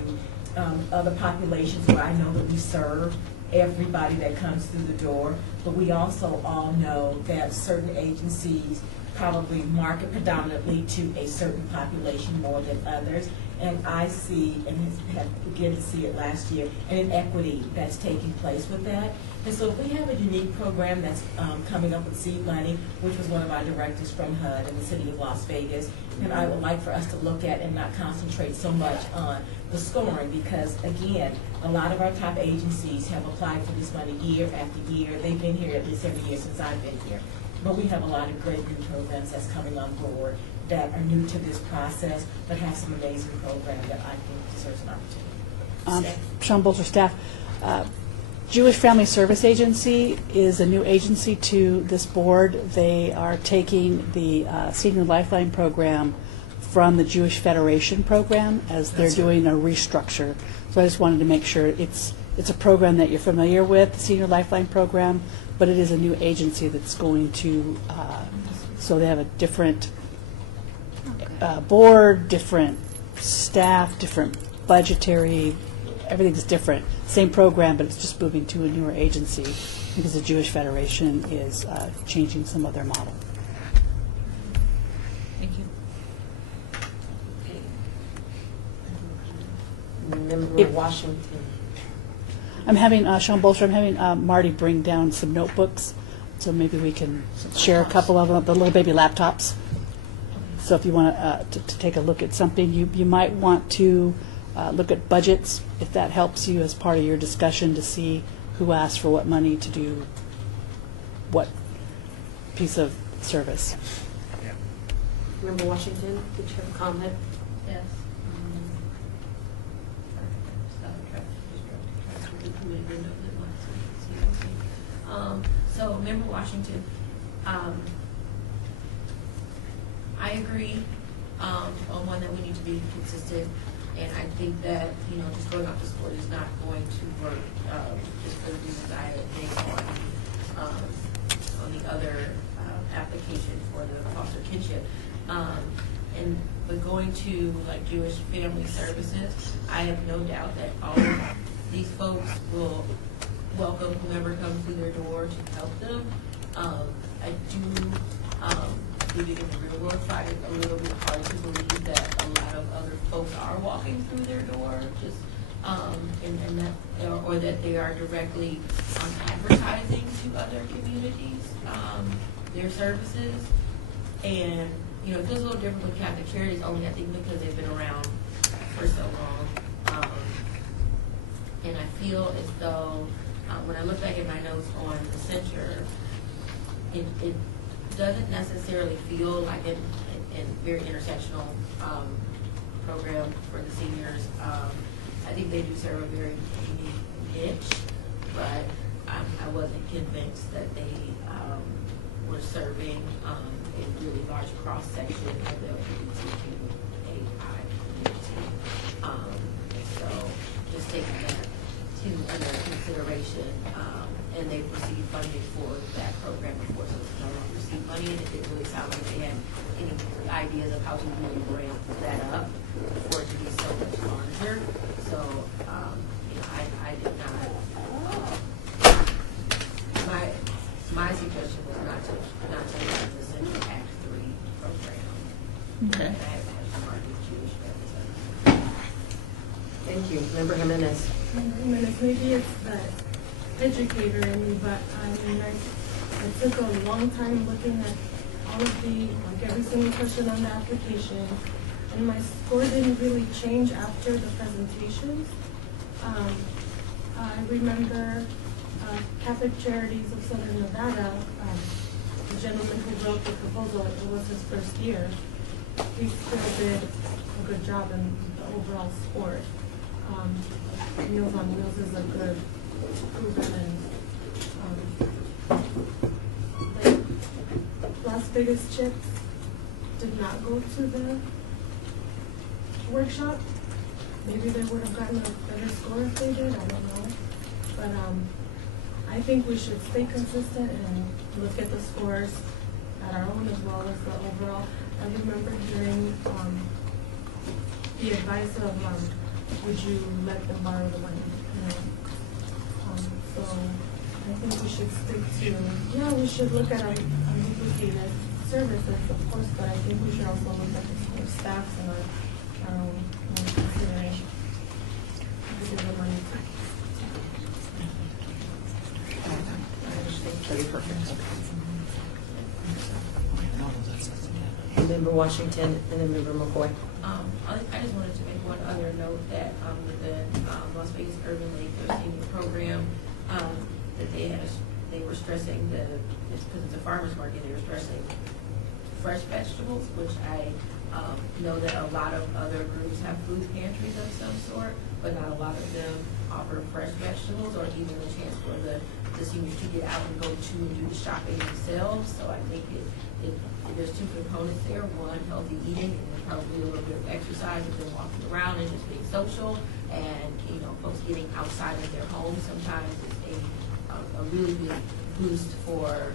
other populations where I know that we serve everybody that comes through the door, but we also all know that certain agencies probably market predominantly to a certain population more than others. And I see, and had begun to see it last year, an inequity that's taking place with that. And so if we have a unique program that's coming up with seed money, which was one of our directors from HUD in the city of Las Vegas, and I would like for us to look at and not concentrate so much on the scoring, because again, a lot of our top agencies have applied for this money year after year. They've been here at least every year since I've been here. But we have a lot of great new programs that's coming on board that are new to this process, but have some amazing program that I think deserves an opportunity. Sean Bolter, staff. Jewish Family Service Agency is a new agency to this board. They are taking the Senior Lifeline program from the Jewish Federation program as they're doing a restructure. So I just wanted to make sure it's a program that you're familiar with, the Senior Lifeline program, but it is a new agency that's going to, so they have a different board, different staff, different budgetary, everything's different. Same program, but it's just moving to a newer agency because the Jewish Federation is changing some of their model. Thank you. Member If- Washington. I'm having, Sean Bolster, I'm having Marty bring down some notebooks, so maybe we can share a couple of them, the little baby laptops. So if you want to take a look at something, you might want to look at budgets, if that helps you as part of your discussion to see who asked for what money to do what piece of service. Member Washington, did you have a comment? Yes. So, Member Washington, I agree on one that we need to be consistent, and I think that, just going off the sport is not going to work, just for the reasons I think on the other application for the foster kinship. But going to like Jewish Family Services, I have no doubt that all of these folks will welcome whomever comes through their door to help them. I do believe in the real world, find it a little bit hard to believe that a lot of other folks are walking through their door, just and that or that they are directly advertising to other communities their services. And it feels a little different with Catholic Charities, only I think because they've been around for so long. And I feel as though when I look back at my notes on the censure, it doesn't necessarily feel like a very intersectional program for the seniors. I think they do serve a very unique niche, but I wasn't convinced that they were serving a really large cross-section of the LGBTQAI community. So just taking that under consideration, and they've received funding for that program before, so it's no longer received money, and it didn't really sound like they had any ideas of how to really ramp that up for it to be so much larger. So, I did not, my suggestion was not to run the Central Act 3 program. Okay. That has targeted Jewish representatives. Thank you. Member Jimenez. Maybe it's the educator in me, but I took a long time looking at all of every single question on the application, and my score didn't really change after the presentations. I remember Catholic Charities of Southern Nevada, the gentleman who wrote the proposal, it was his first year. He still did a good job in the overall score. Meals on Wheels is a good proven, the Las Vegas Chips did not go to the workshop. Maybe they would have gotten a better score if they did, I don't know. But I think we should stay consistent and look at the scores at our own as well as the overall. I remember hearing the advice of would you let them borrow the money? So I think we should stick to, we should look at our duplicated services, of course, but I think we should also look at the staffs and our own consideration. Because the money. Member Washington and then Member McCoy. I just wanted to make one other note that with the Las Vegas Urban League, their senior program, that they were stressing because it's a farmer's market, they were stressing fresh vegetables, which I know that a lot of other groups have food pantries of some sort, but not a lot of them offer fresh vegetables or even a chance for the seniors to get out and go to and do the shopping themselves. So I think there's two components there. One, healthy eating, and then probably a little bit of exercise and then walking around and just being social. And, folks getting outside of their homes sometimes is a really big boost for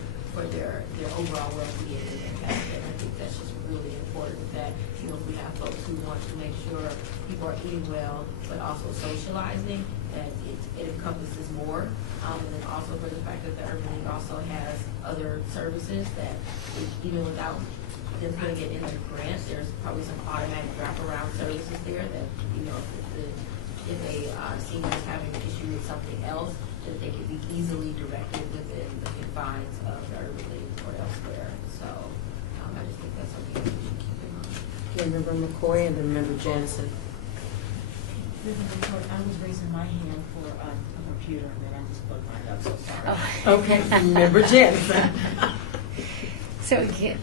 their overall well-being and health. And I think that's just really important. important that, you know, we have folks who want to make sure people are eating well, but also socializing, that it encompasses more. And then also for the fact that the Urban League also has other services that, even without them putting it in their grant, there's probably some automatic wraparound services there that, you know, if a senior is having an issue with something else, that they can be easily directed within the confines of the Urban League or elsewhere. So I just think that's something that we should keep in mind. Okay, Member McCoy and then Member Janison. I was raising my hand for a computer, and then I just plugged mine up, so sorry. Oh. Okay, Member Janison. So again,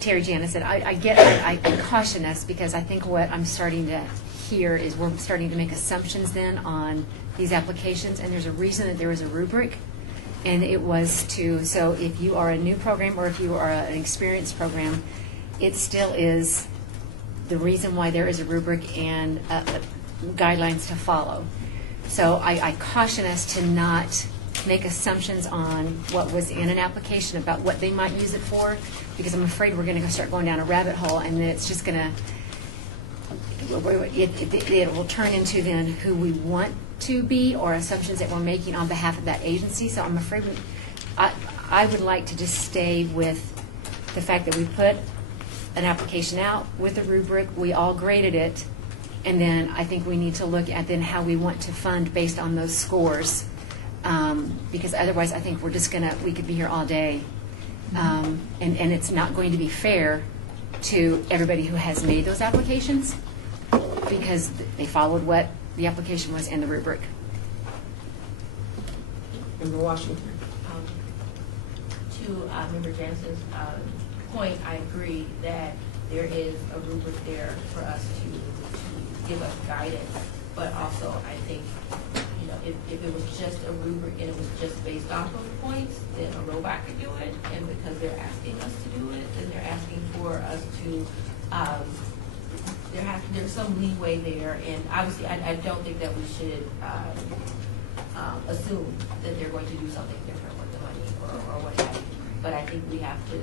Terry Janison, I caution us because I think what I'm starting to hear is we're starting to make assumptions then on these applications, and there's a reason that there was a rubric, and it was to, so if you are a new program or if you are an experienced program, it still is the reason why there is a rubric and guidelines to follow. So I caution us to not make assumptions on what was in an application about what they might use it for, because I'm afraid we're going to start going down a rabbit hole, and then it's just going to, it will turn into then who we want to be or assumptions that we're making on behalf of that agency. So I'm afraid I would like to just stay with the fact that we put an application out with a rubric, we all graded it, and then I think we need to look at then how we want to fund based on those scores. Because otherwise I think we're just we could be here all day. And it's not going to be fair to everybody who has made those applications because they followed what the application was in the rubric. Member Washington. To Member Jansen's point, I agree that there is a rubric there for us to give us guidance, but also I think, you know, if it was just a rubric and it was just based off of the points, then a robot could do it, and because they're asking us to do it, then they're asking for us to, there's some leeway there, and obviously I don't think that we should assume that they're going to do something different with the money or what have you. But I think we have to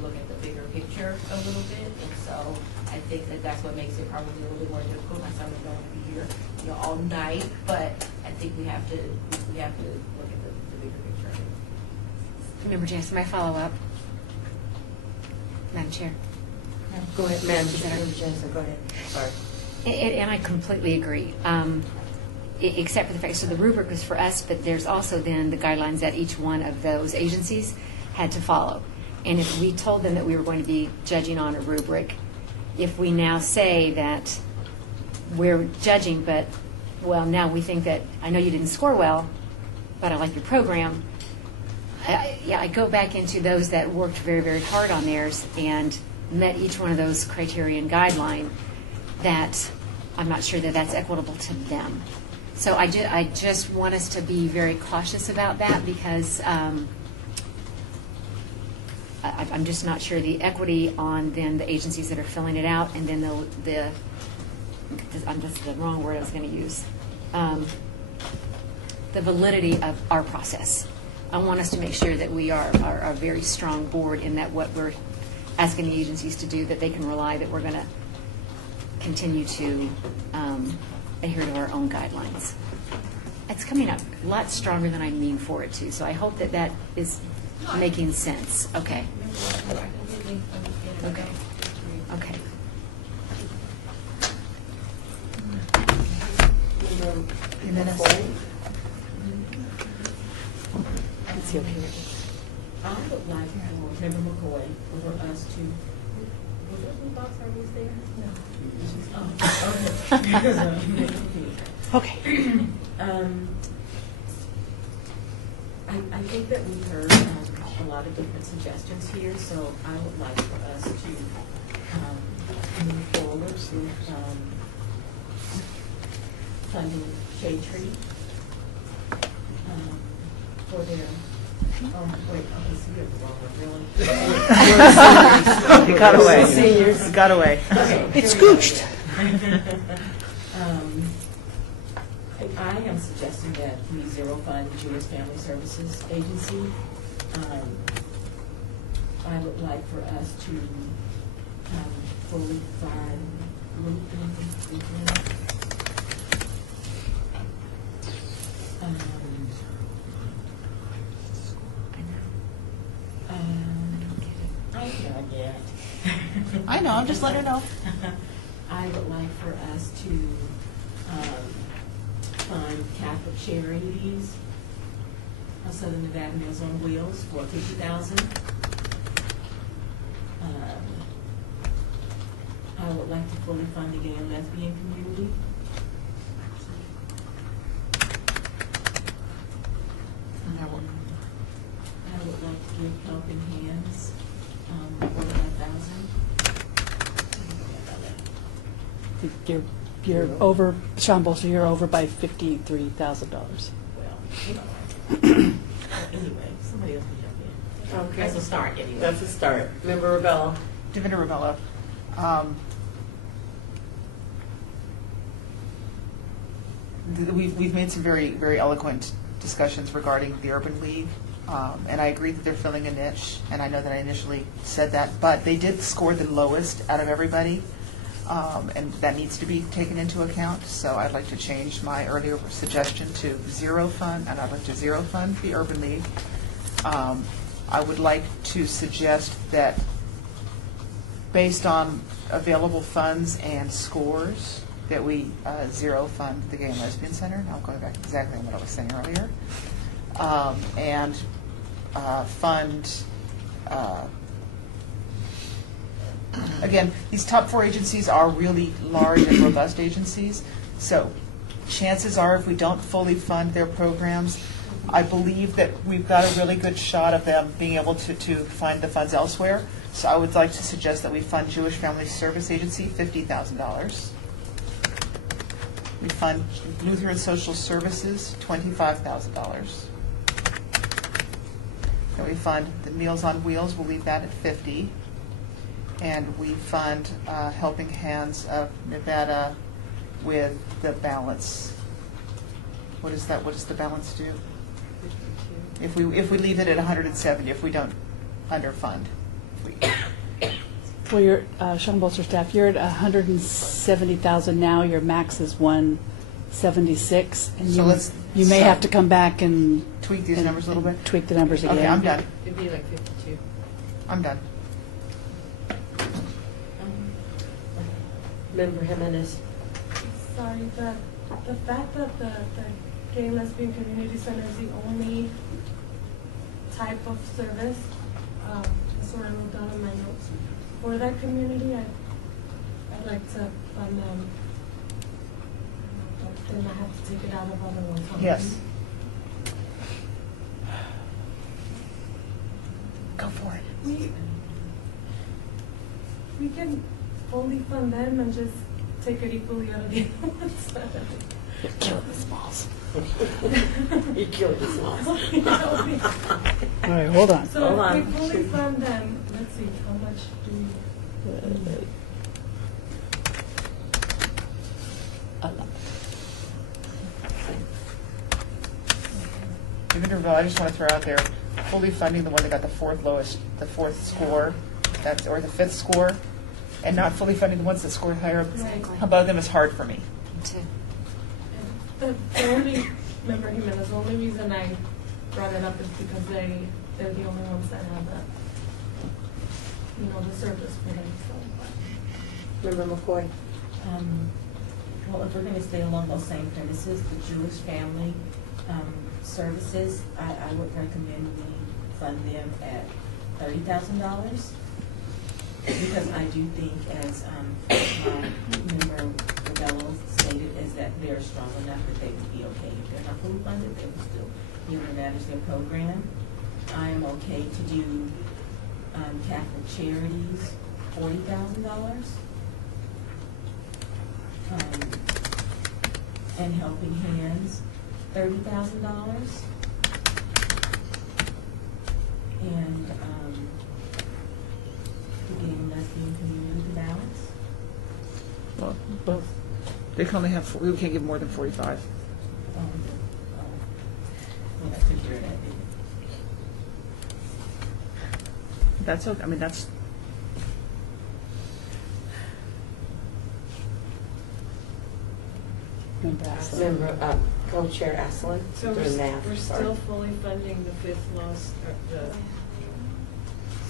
look at the bigger picture a little bit, and so I think that that's what makes it probably a little bit more difficult. My son don't want to be here, you know, all night, but I think we have to look at the bigger picture. Member Jansen, my follow-up. Madam Chair. Go ahead, Member Jansen, go ahead. Sorry. And I completely agree, except for the fact, so the rubric was for us, but there's also then the guidelines that each one of those agencies had to follow. And if we told them that we were going to be judging on a rubric, if we now say that we're judging, but, well, now we think that, I know you didn't score well, but I like your program, I go back into those that worked very, very hard on theirs and met each one of those criteria and guideline, that I'm not sure that that's equitable to them. So I just want us to be very cautious about that because I'm just not sure the equity on then the agencies that are filling it out, and then I'm just the wrong word I was going to use, the validity of our process. I want us to make sure that we are a very strong board in that what we're asking the agencies to do, that they can rely that we're going to continue to adhere to our own guidelines. It's coming up a lot stronger than I mean for it to, so I hope that that is making sense. Okay. Okay. Okay. It's okay. I would like for Member McCoy for us to. Was that the box I was there? No. Oh, okay. Okay. I think that we've heard a lot of different suggestions here, so I would like for us to move forward with funding Shade Tree for their. Wait, okay, so you have the wrong one, really? It got away. Seniors. It got away. Okay. It's scooched. I am suggesting that we zero fund the Jewish Family Services Agency. I would like for us to, for fully fund Lutheran Institute. I can't get. I know, I'm just letting her know. I would like for us to fund Catholic Charities of Southern Nevada Meals on Wheels for $50,000. I would like to fully fund the gay and lesbian community. I would like to give Helping Hands $45,000. You're over, Sean Bolster, you're over by $53,000. Well, you know. Anyway, somebody else can jump in. Okay. That's a start anyway. That's a start. Member Rebella. Divinity Ravella. We've made some very, very eloquent discussions regarding the Urban League, and I agree that they're filling a niche, and I know that I initially said that, but they did score the lowest out of everybody, and that needs to be taken into account, so I'd like to change my earlier suggestion to zero fund, and I'd like to zero fund the Urban League. I would like to suggest that based on available funds and scores, that we zero fund the Gay and Lesbian Center. Now I'm going back exactly on what I was saying earlier. And fund, again, these top 4 agencies are really large and robust agencies. So chances are if we don't fully fund their programs, I believe that we've got a really good shot of them being able to find the funds elsewhere. So I would like to suggest that we fund Jewish Family Service Agency $50,000. We fund Lutheran Social Services $25,000. And we fund the Meals on Wheels, we'll leave that at $50,000. And we fund Helping Hands of Nevada with the balance. What is that? What does the balance do? If we leave it at 170, if we don't underfund. For your Sean Bolster staff, you're at 170,000 now. Your max is 176, and So you may have to come back and tweak these numbers a little bit. Tweak the numbers again. Okay, I'm done. It'd be like 52. I'm done. Member Jimenez. Sorry, the fact that the Gay and Lesbian Community Center is the only type of service, that's what I wrote down in my notes. For that community, I'd like to fund them, but then I have to take it out of other ones. Yes. Go for it. We can fully fund them and just take it equally out of the other ones. You're killing the smalls. You killed the smalls. All right, hold on. So Hold on. if we fully fund them, let's see, how much do we? Divinity, I just want to throw out there, fully funding the one that got the fourth score, or the 5th score, and not fully funding the ones that scored higher Exactly. above them is hard for me. Me too. The only, Member Jimenez, the only reason I brought it up is because they're the only ones that have that, the service for them, so. Member McCoy. Well, if we're going to stay along those same premises, the Jewish Family Services, I would recommend we fund them at $30,000. Because I do think, as my member Rebello stated, is that they're strong enough that they would be okay. If they're not fully funded, they will still be able to manage their program. I am okay to do Catholic Charities, $40,000. And Helping Hands, $30,000. And the Gay and Lesbian Community, the balance. Well, both. They can only have, we can't give more than 45. Well, I took care of that, didn't That's okay, I mean, that's, Member Aslan. Member, Co-Chair Aslan, So doing math. we're sorry. still fully funding the fifth loss,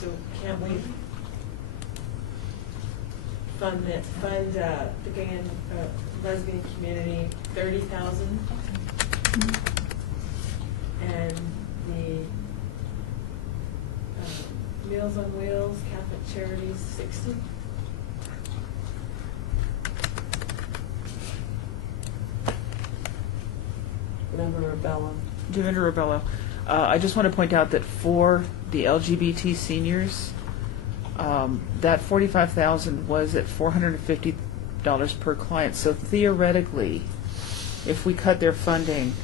so can't we fund the gay and lesbian community 30,000? And the Meals on Wheels, Catholic Charities, 60? Member Rebello. Divender Rebello, I just want to point out that for the LGBT seniors, that $45,000 was at $450 per client. So theoretically, if we cut their funding,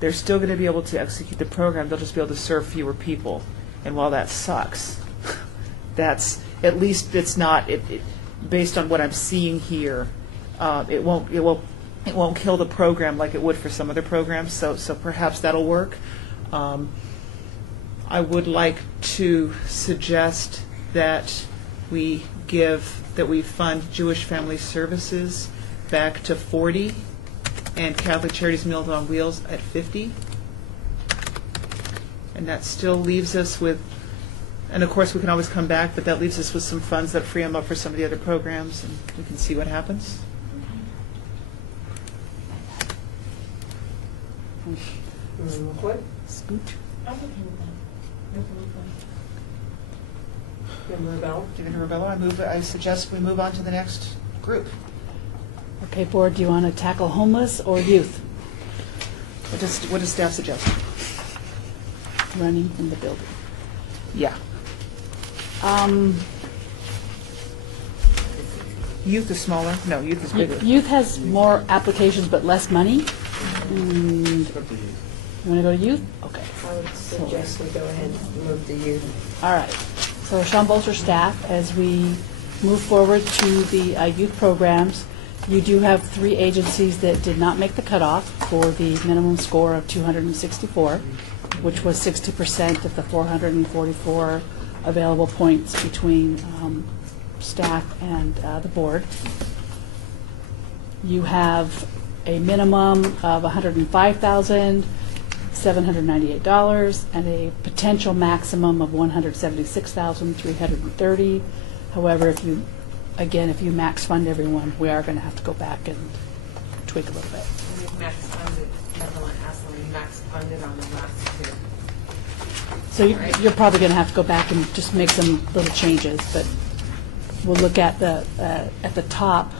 they're still going to be able to execute the program. They'll just be able to serve fewer people. And while that sucks, that's at least it's not. Based on what I'm seeing here, it won't kill the program like it would for some other programs. So perhaps that'll work. I would like to suggest that we fund Jewish Family Services back to 40, and Catholic Charities Meals on Wheels at 50. And that still leaves us with, and of course we can always come back, but that leaves us with some funds that free them up for some of the other programs, and we can see what happens. Member McCoy? Scoot. I'm okay with that. No problem. Member Rebello? Divender Rebello, I suggest we move on to the next group. Okay, board, do you want to tackle homeless or youth? What does staff suggest? Running from the building. Yeah. Youth is smaller. No, youth is bigger. Youth has more applications but less money. And you want to go to youth? Okay. I would suggest we go ahead and move the youth. All right. So Sean Bolster staff, as we move forward to the youth programs, you do have 3 agencies that did not make the cutoff for the minimum score of 264, which was 60% of the 444 available points between staff and the board. You have a minimum of $105,798 and a potential maximum of $176,330. However, if you max fund everyone, we are going to have to go back and tweak a little bit. We max funded, Member Aslan, we max funded on the last 2. So you're probably going to have to go back and just make some little changes, but we'll look at the top.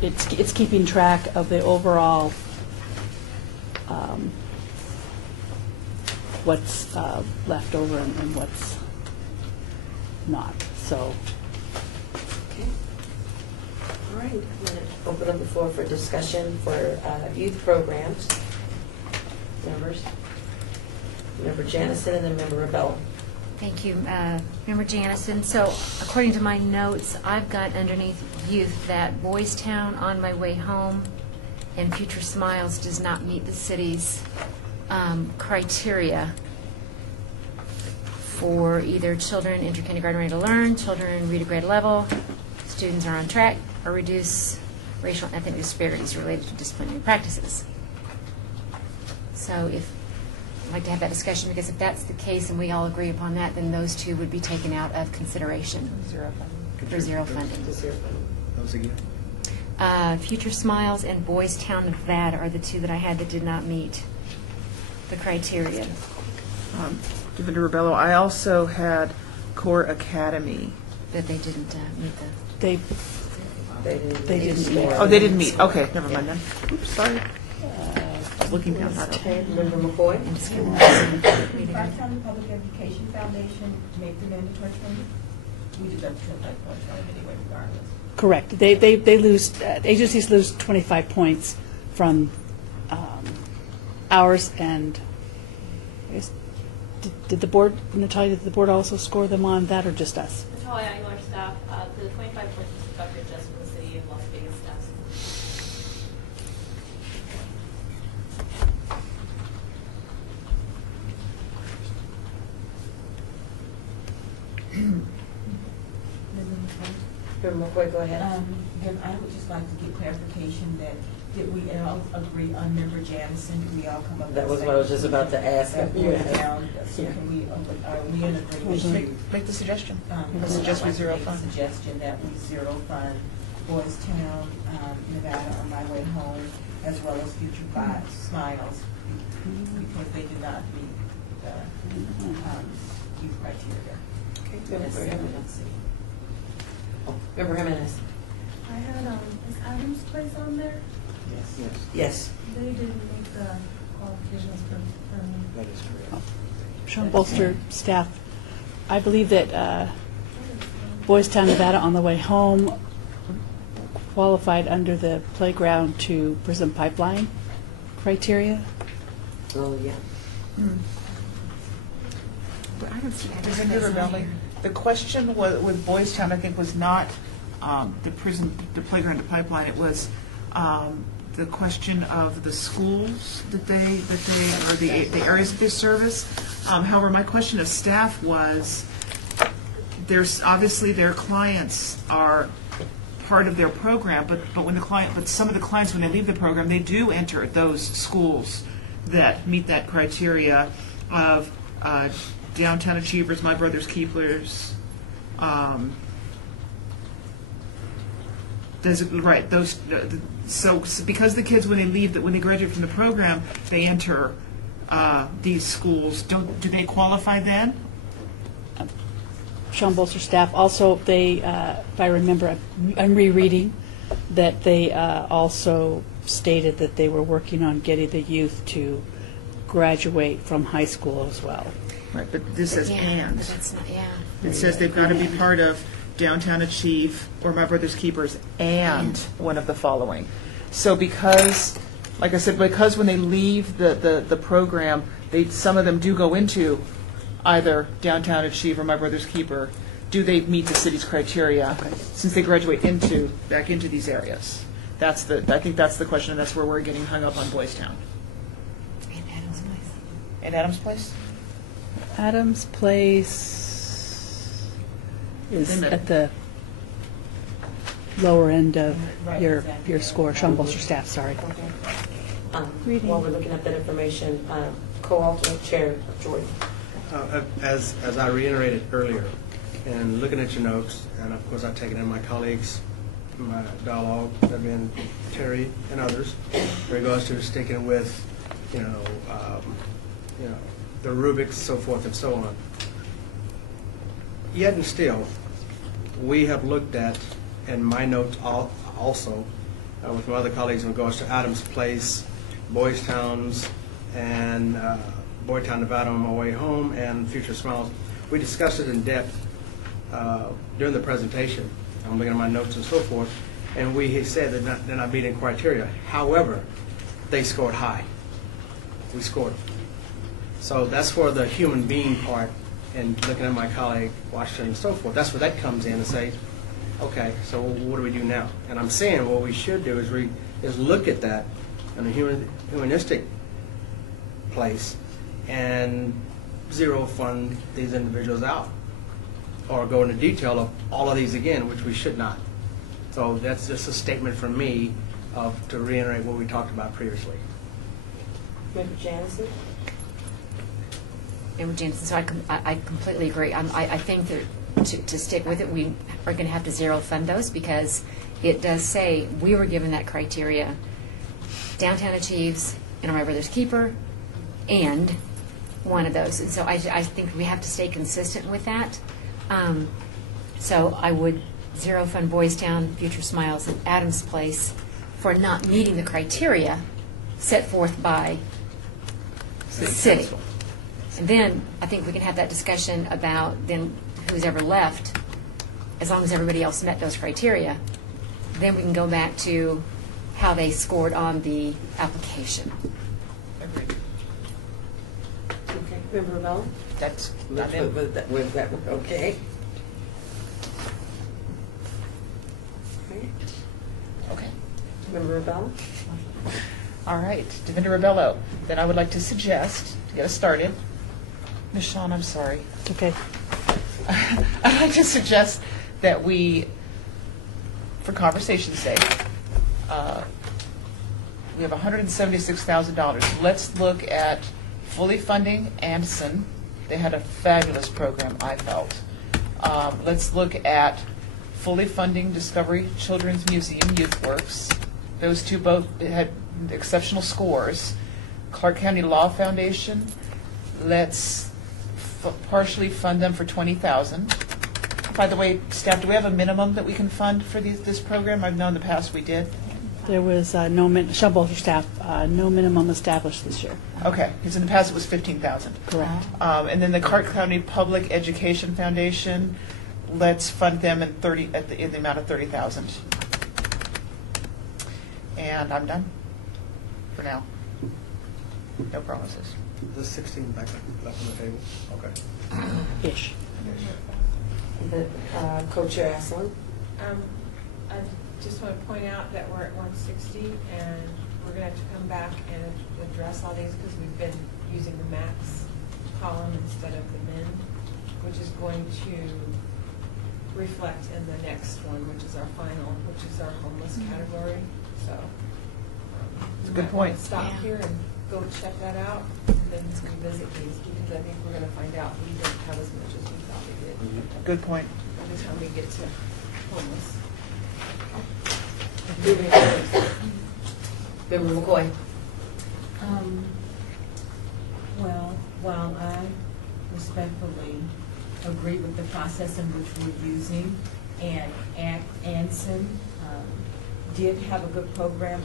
It's keeping track of the overall what's left over and what's not. So. Okay. All right. I'm going to open up the floor for discussion for youth programs. Members. Member Janison and then Member Rebello. Thank you, Member Janison. So according to my notes, I've got underneath youth that Boys Town, On My Way Home, and Future Smiles does not meet the city's criteria for either children enter kindergarten ready to learn, children read a grade level, students are on track, or reduce racial and ethnic disparities related to disciplinary practices. So I'd like to have that discussion, because if that's the case and we all agree upon that, then those 2 would be taken out of consideration for zero funding. Those again? Future Smiles and Boys Town, Nevada are the 2 that I had that did not meet the criteria. Divender Rebello, I also had Core Academy. That they didn't meet the... They didn't meet. Oh, they didn't meet. Okay, never mind then. Oops, sorry. Looking down that. Okay, Member McCoy. Tri-County Public Education Foundation make the mandatory training? We deduct 25 points on it anyway, regardless. Correct. They lose, agencies lose 25 points from ours, and I guess, did the board, Natalia, did the board also score them on that, or just us? Natalia Aguilar staff, the 25 points is deducted just for the city of Las Vegas staff. Member McCoy, go ahead. Then I would just like to get clarification that, did we all agree on Member Janison? Did we all come up with That was what I was just about to ask. That went down, so can we, are we in agreement? Make the suggestion. I Suggest we would zero like to make a fund. suggestion that we zero fund Boys Town, Nevada on my way home, as well as Future Smiles, because they do not meet the youth criteria. Member Jimenez. I had, is Adams Place on there? Yes. They didn't meet the qualifications for me. That is correct. Sean Bolster, staff, I believe that Boys Town, Nevada on the way home qualified under the playground to prison pipeline criteria. Oh, yeah. Virginia Rebelli, the question with Boys Town, I think, was not the playground to pipeline. It was the question of the schools or the areas of their service. However, my question of staff was, there's obviously their clients are part of their program, but some of the clients, when they leave the program, they do enter those schools that meet that criteria of Downtown Achievers, My Brother's Keepers. So because the kids, when they graduate from the program, they enter these schools. Do they qualify then? Sean Bolster, staff, also, they, if I remember, I'm rereading, that they also stated that they were working on getting the youth to graduate from high school as well. Right, but this says and. But that's not, yeah. It says they've got to be part of Downtown Achieve or My Brother's Keepers and one of the following. So because, like I said, because when they leave the program, some of them do go into either Downtown Achieve or My Brother's Keeper. Do they meet the city's criteria since they graduate back into these areas? I think that's the question, and that's where we're getting hung up on Boys Town. And Adams Place. And Adams Place? Adams Place is at the lower end of your score. Sean Bolster, staff, sorry. While we're looking at that information, co-alternate chair Jordan. As I reiterated earlier, and looking at your notes, and of course I've taken in my colleagues, my dialogue, that been Terry and others, in regards to sticking with, the rubrics, so forth and so on. Yet and still, we have looked at, in my notes also, with my other colleagues in regards to Adams Place, Boys Towns, and Boytown, Nevada on my way home, and Future Smiles. We discussed it in depth during the presentation. I'm looking at my notes and so forth, and we said that they're not meeting criteria. However, they scored high. We scored them. So that's for the human being part, and looking at my colleague, Washington, and so forth. That's where that comes in and say, okay, so what do we do now? And I'm saying what we should do is look at that in a humanistic place and zero fund these individuals out, or go into detail of all of these again, which we should not. So that's just a statement from me to reiterate what we talked about previously. Member Janison? Member Jensen, so I completely agree. I think that to stick with it, we are going to have to zero fund those because it does say we were given that criteria. Downtown Achieves and My Brother's Keeper and one of those. And so I think we have to stay consistent with that. So I would zero fund Boys Town, Future Smiles, and Adams Place for not meeting the criteria set forth by the city. And then I think we can have that discussion about then who's ever left, as long as everybody else met those criteria. Then we can go back to how they scored on the application. Okay, Member Rebella? That's With that, okay. okay. Member Rebella? All right, Devinda Rebello. Then I would like to suggest, to get us started, Ms. Shawn, I'm sorry. It's okay. I'd like to suggest that we for conversation's sake, we have $176,000. Let's look at fully funding Anderson. They had a fabulous program, I felt. Let's look at fully funding Discovery Children's Museum YouthWorks. Those two both had exceptional scores. Clark County Law Foundation, let's partially fund them for $20,000. By the way, staff, do we have a minimum that we can fund for this program? I've known in the past we did. There was Shumbolster staff, no minimum established this year. Okay, because in the past it was $15,000. Correct. And then the Clark County Public Education Foundation, let's fund them in the amount of $30,000. And I'm done for now. No promises. The 16 back left on the table? Okay. Ish. Co-Chair Aslan? I just want to point out that we're at 160, and we're going to have to come back and address all these because we've been using the max column instead of the min, which is going to reflect in the next one, which is our final, which is our homeless category. So It's a good point. Stop here and go check that out, and then revisit these, because I think we're going to find out we didn't have as much as we thought we did. Good point. By the time we get to homeless. Member McCoy? Well, while I respectfully agree with the process in which we're using, and Anson did have a good program,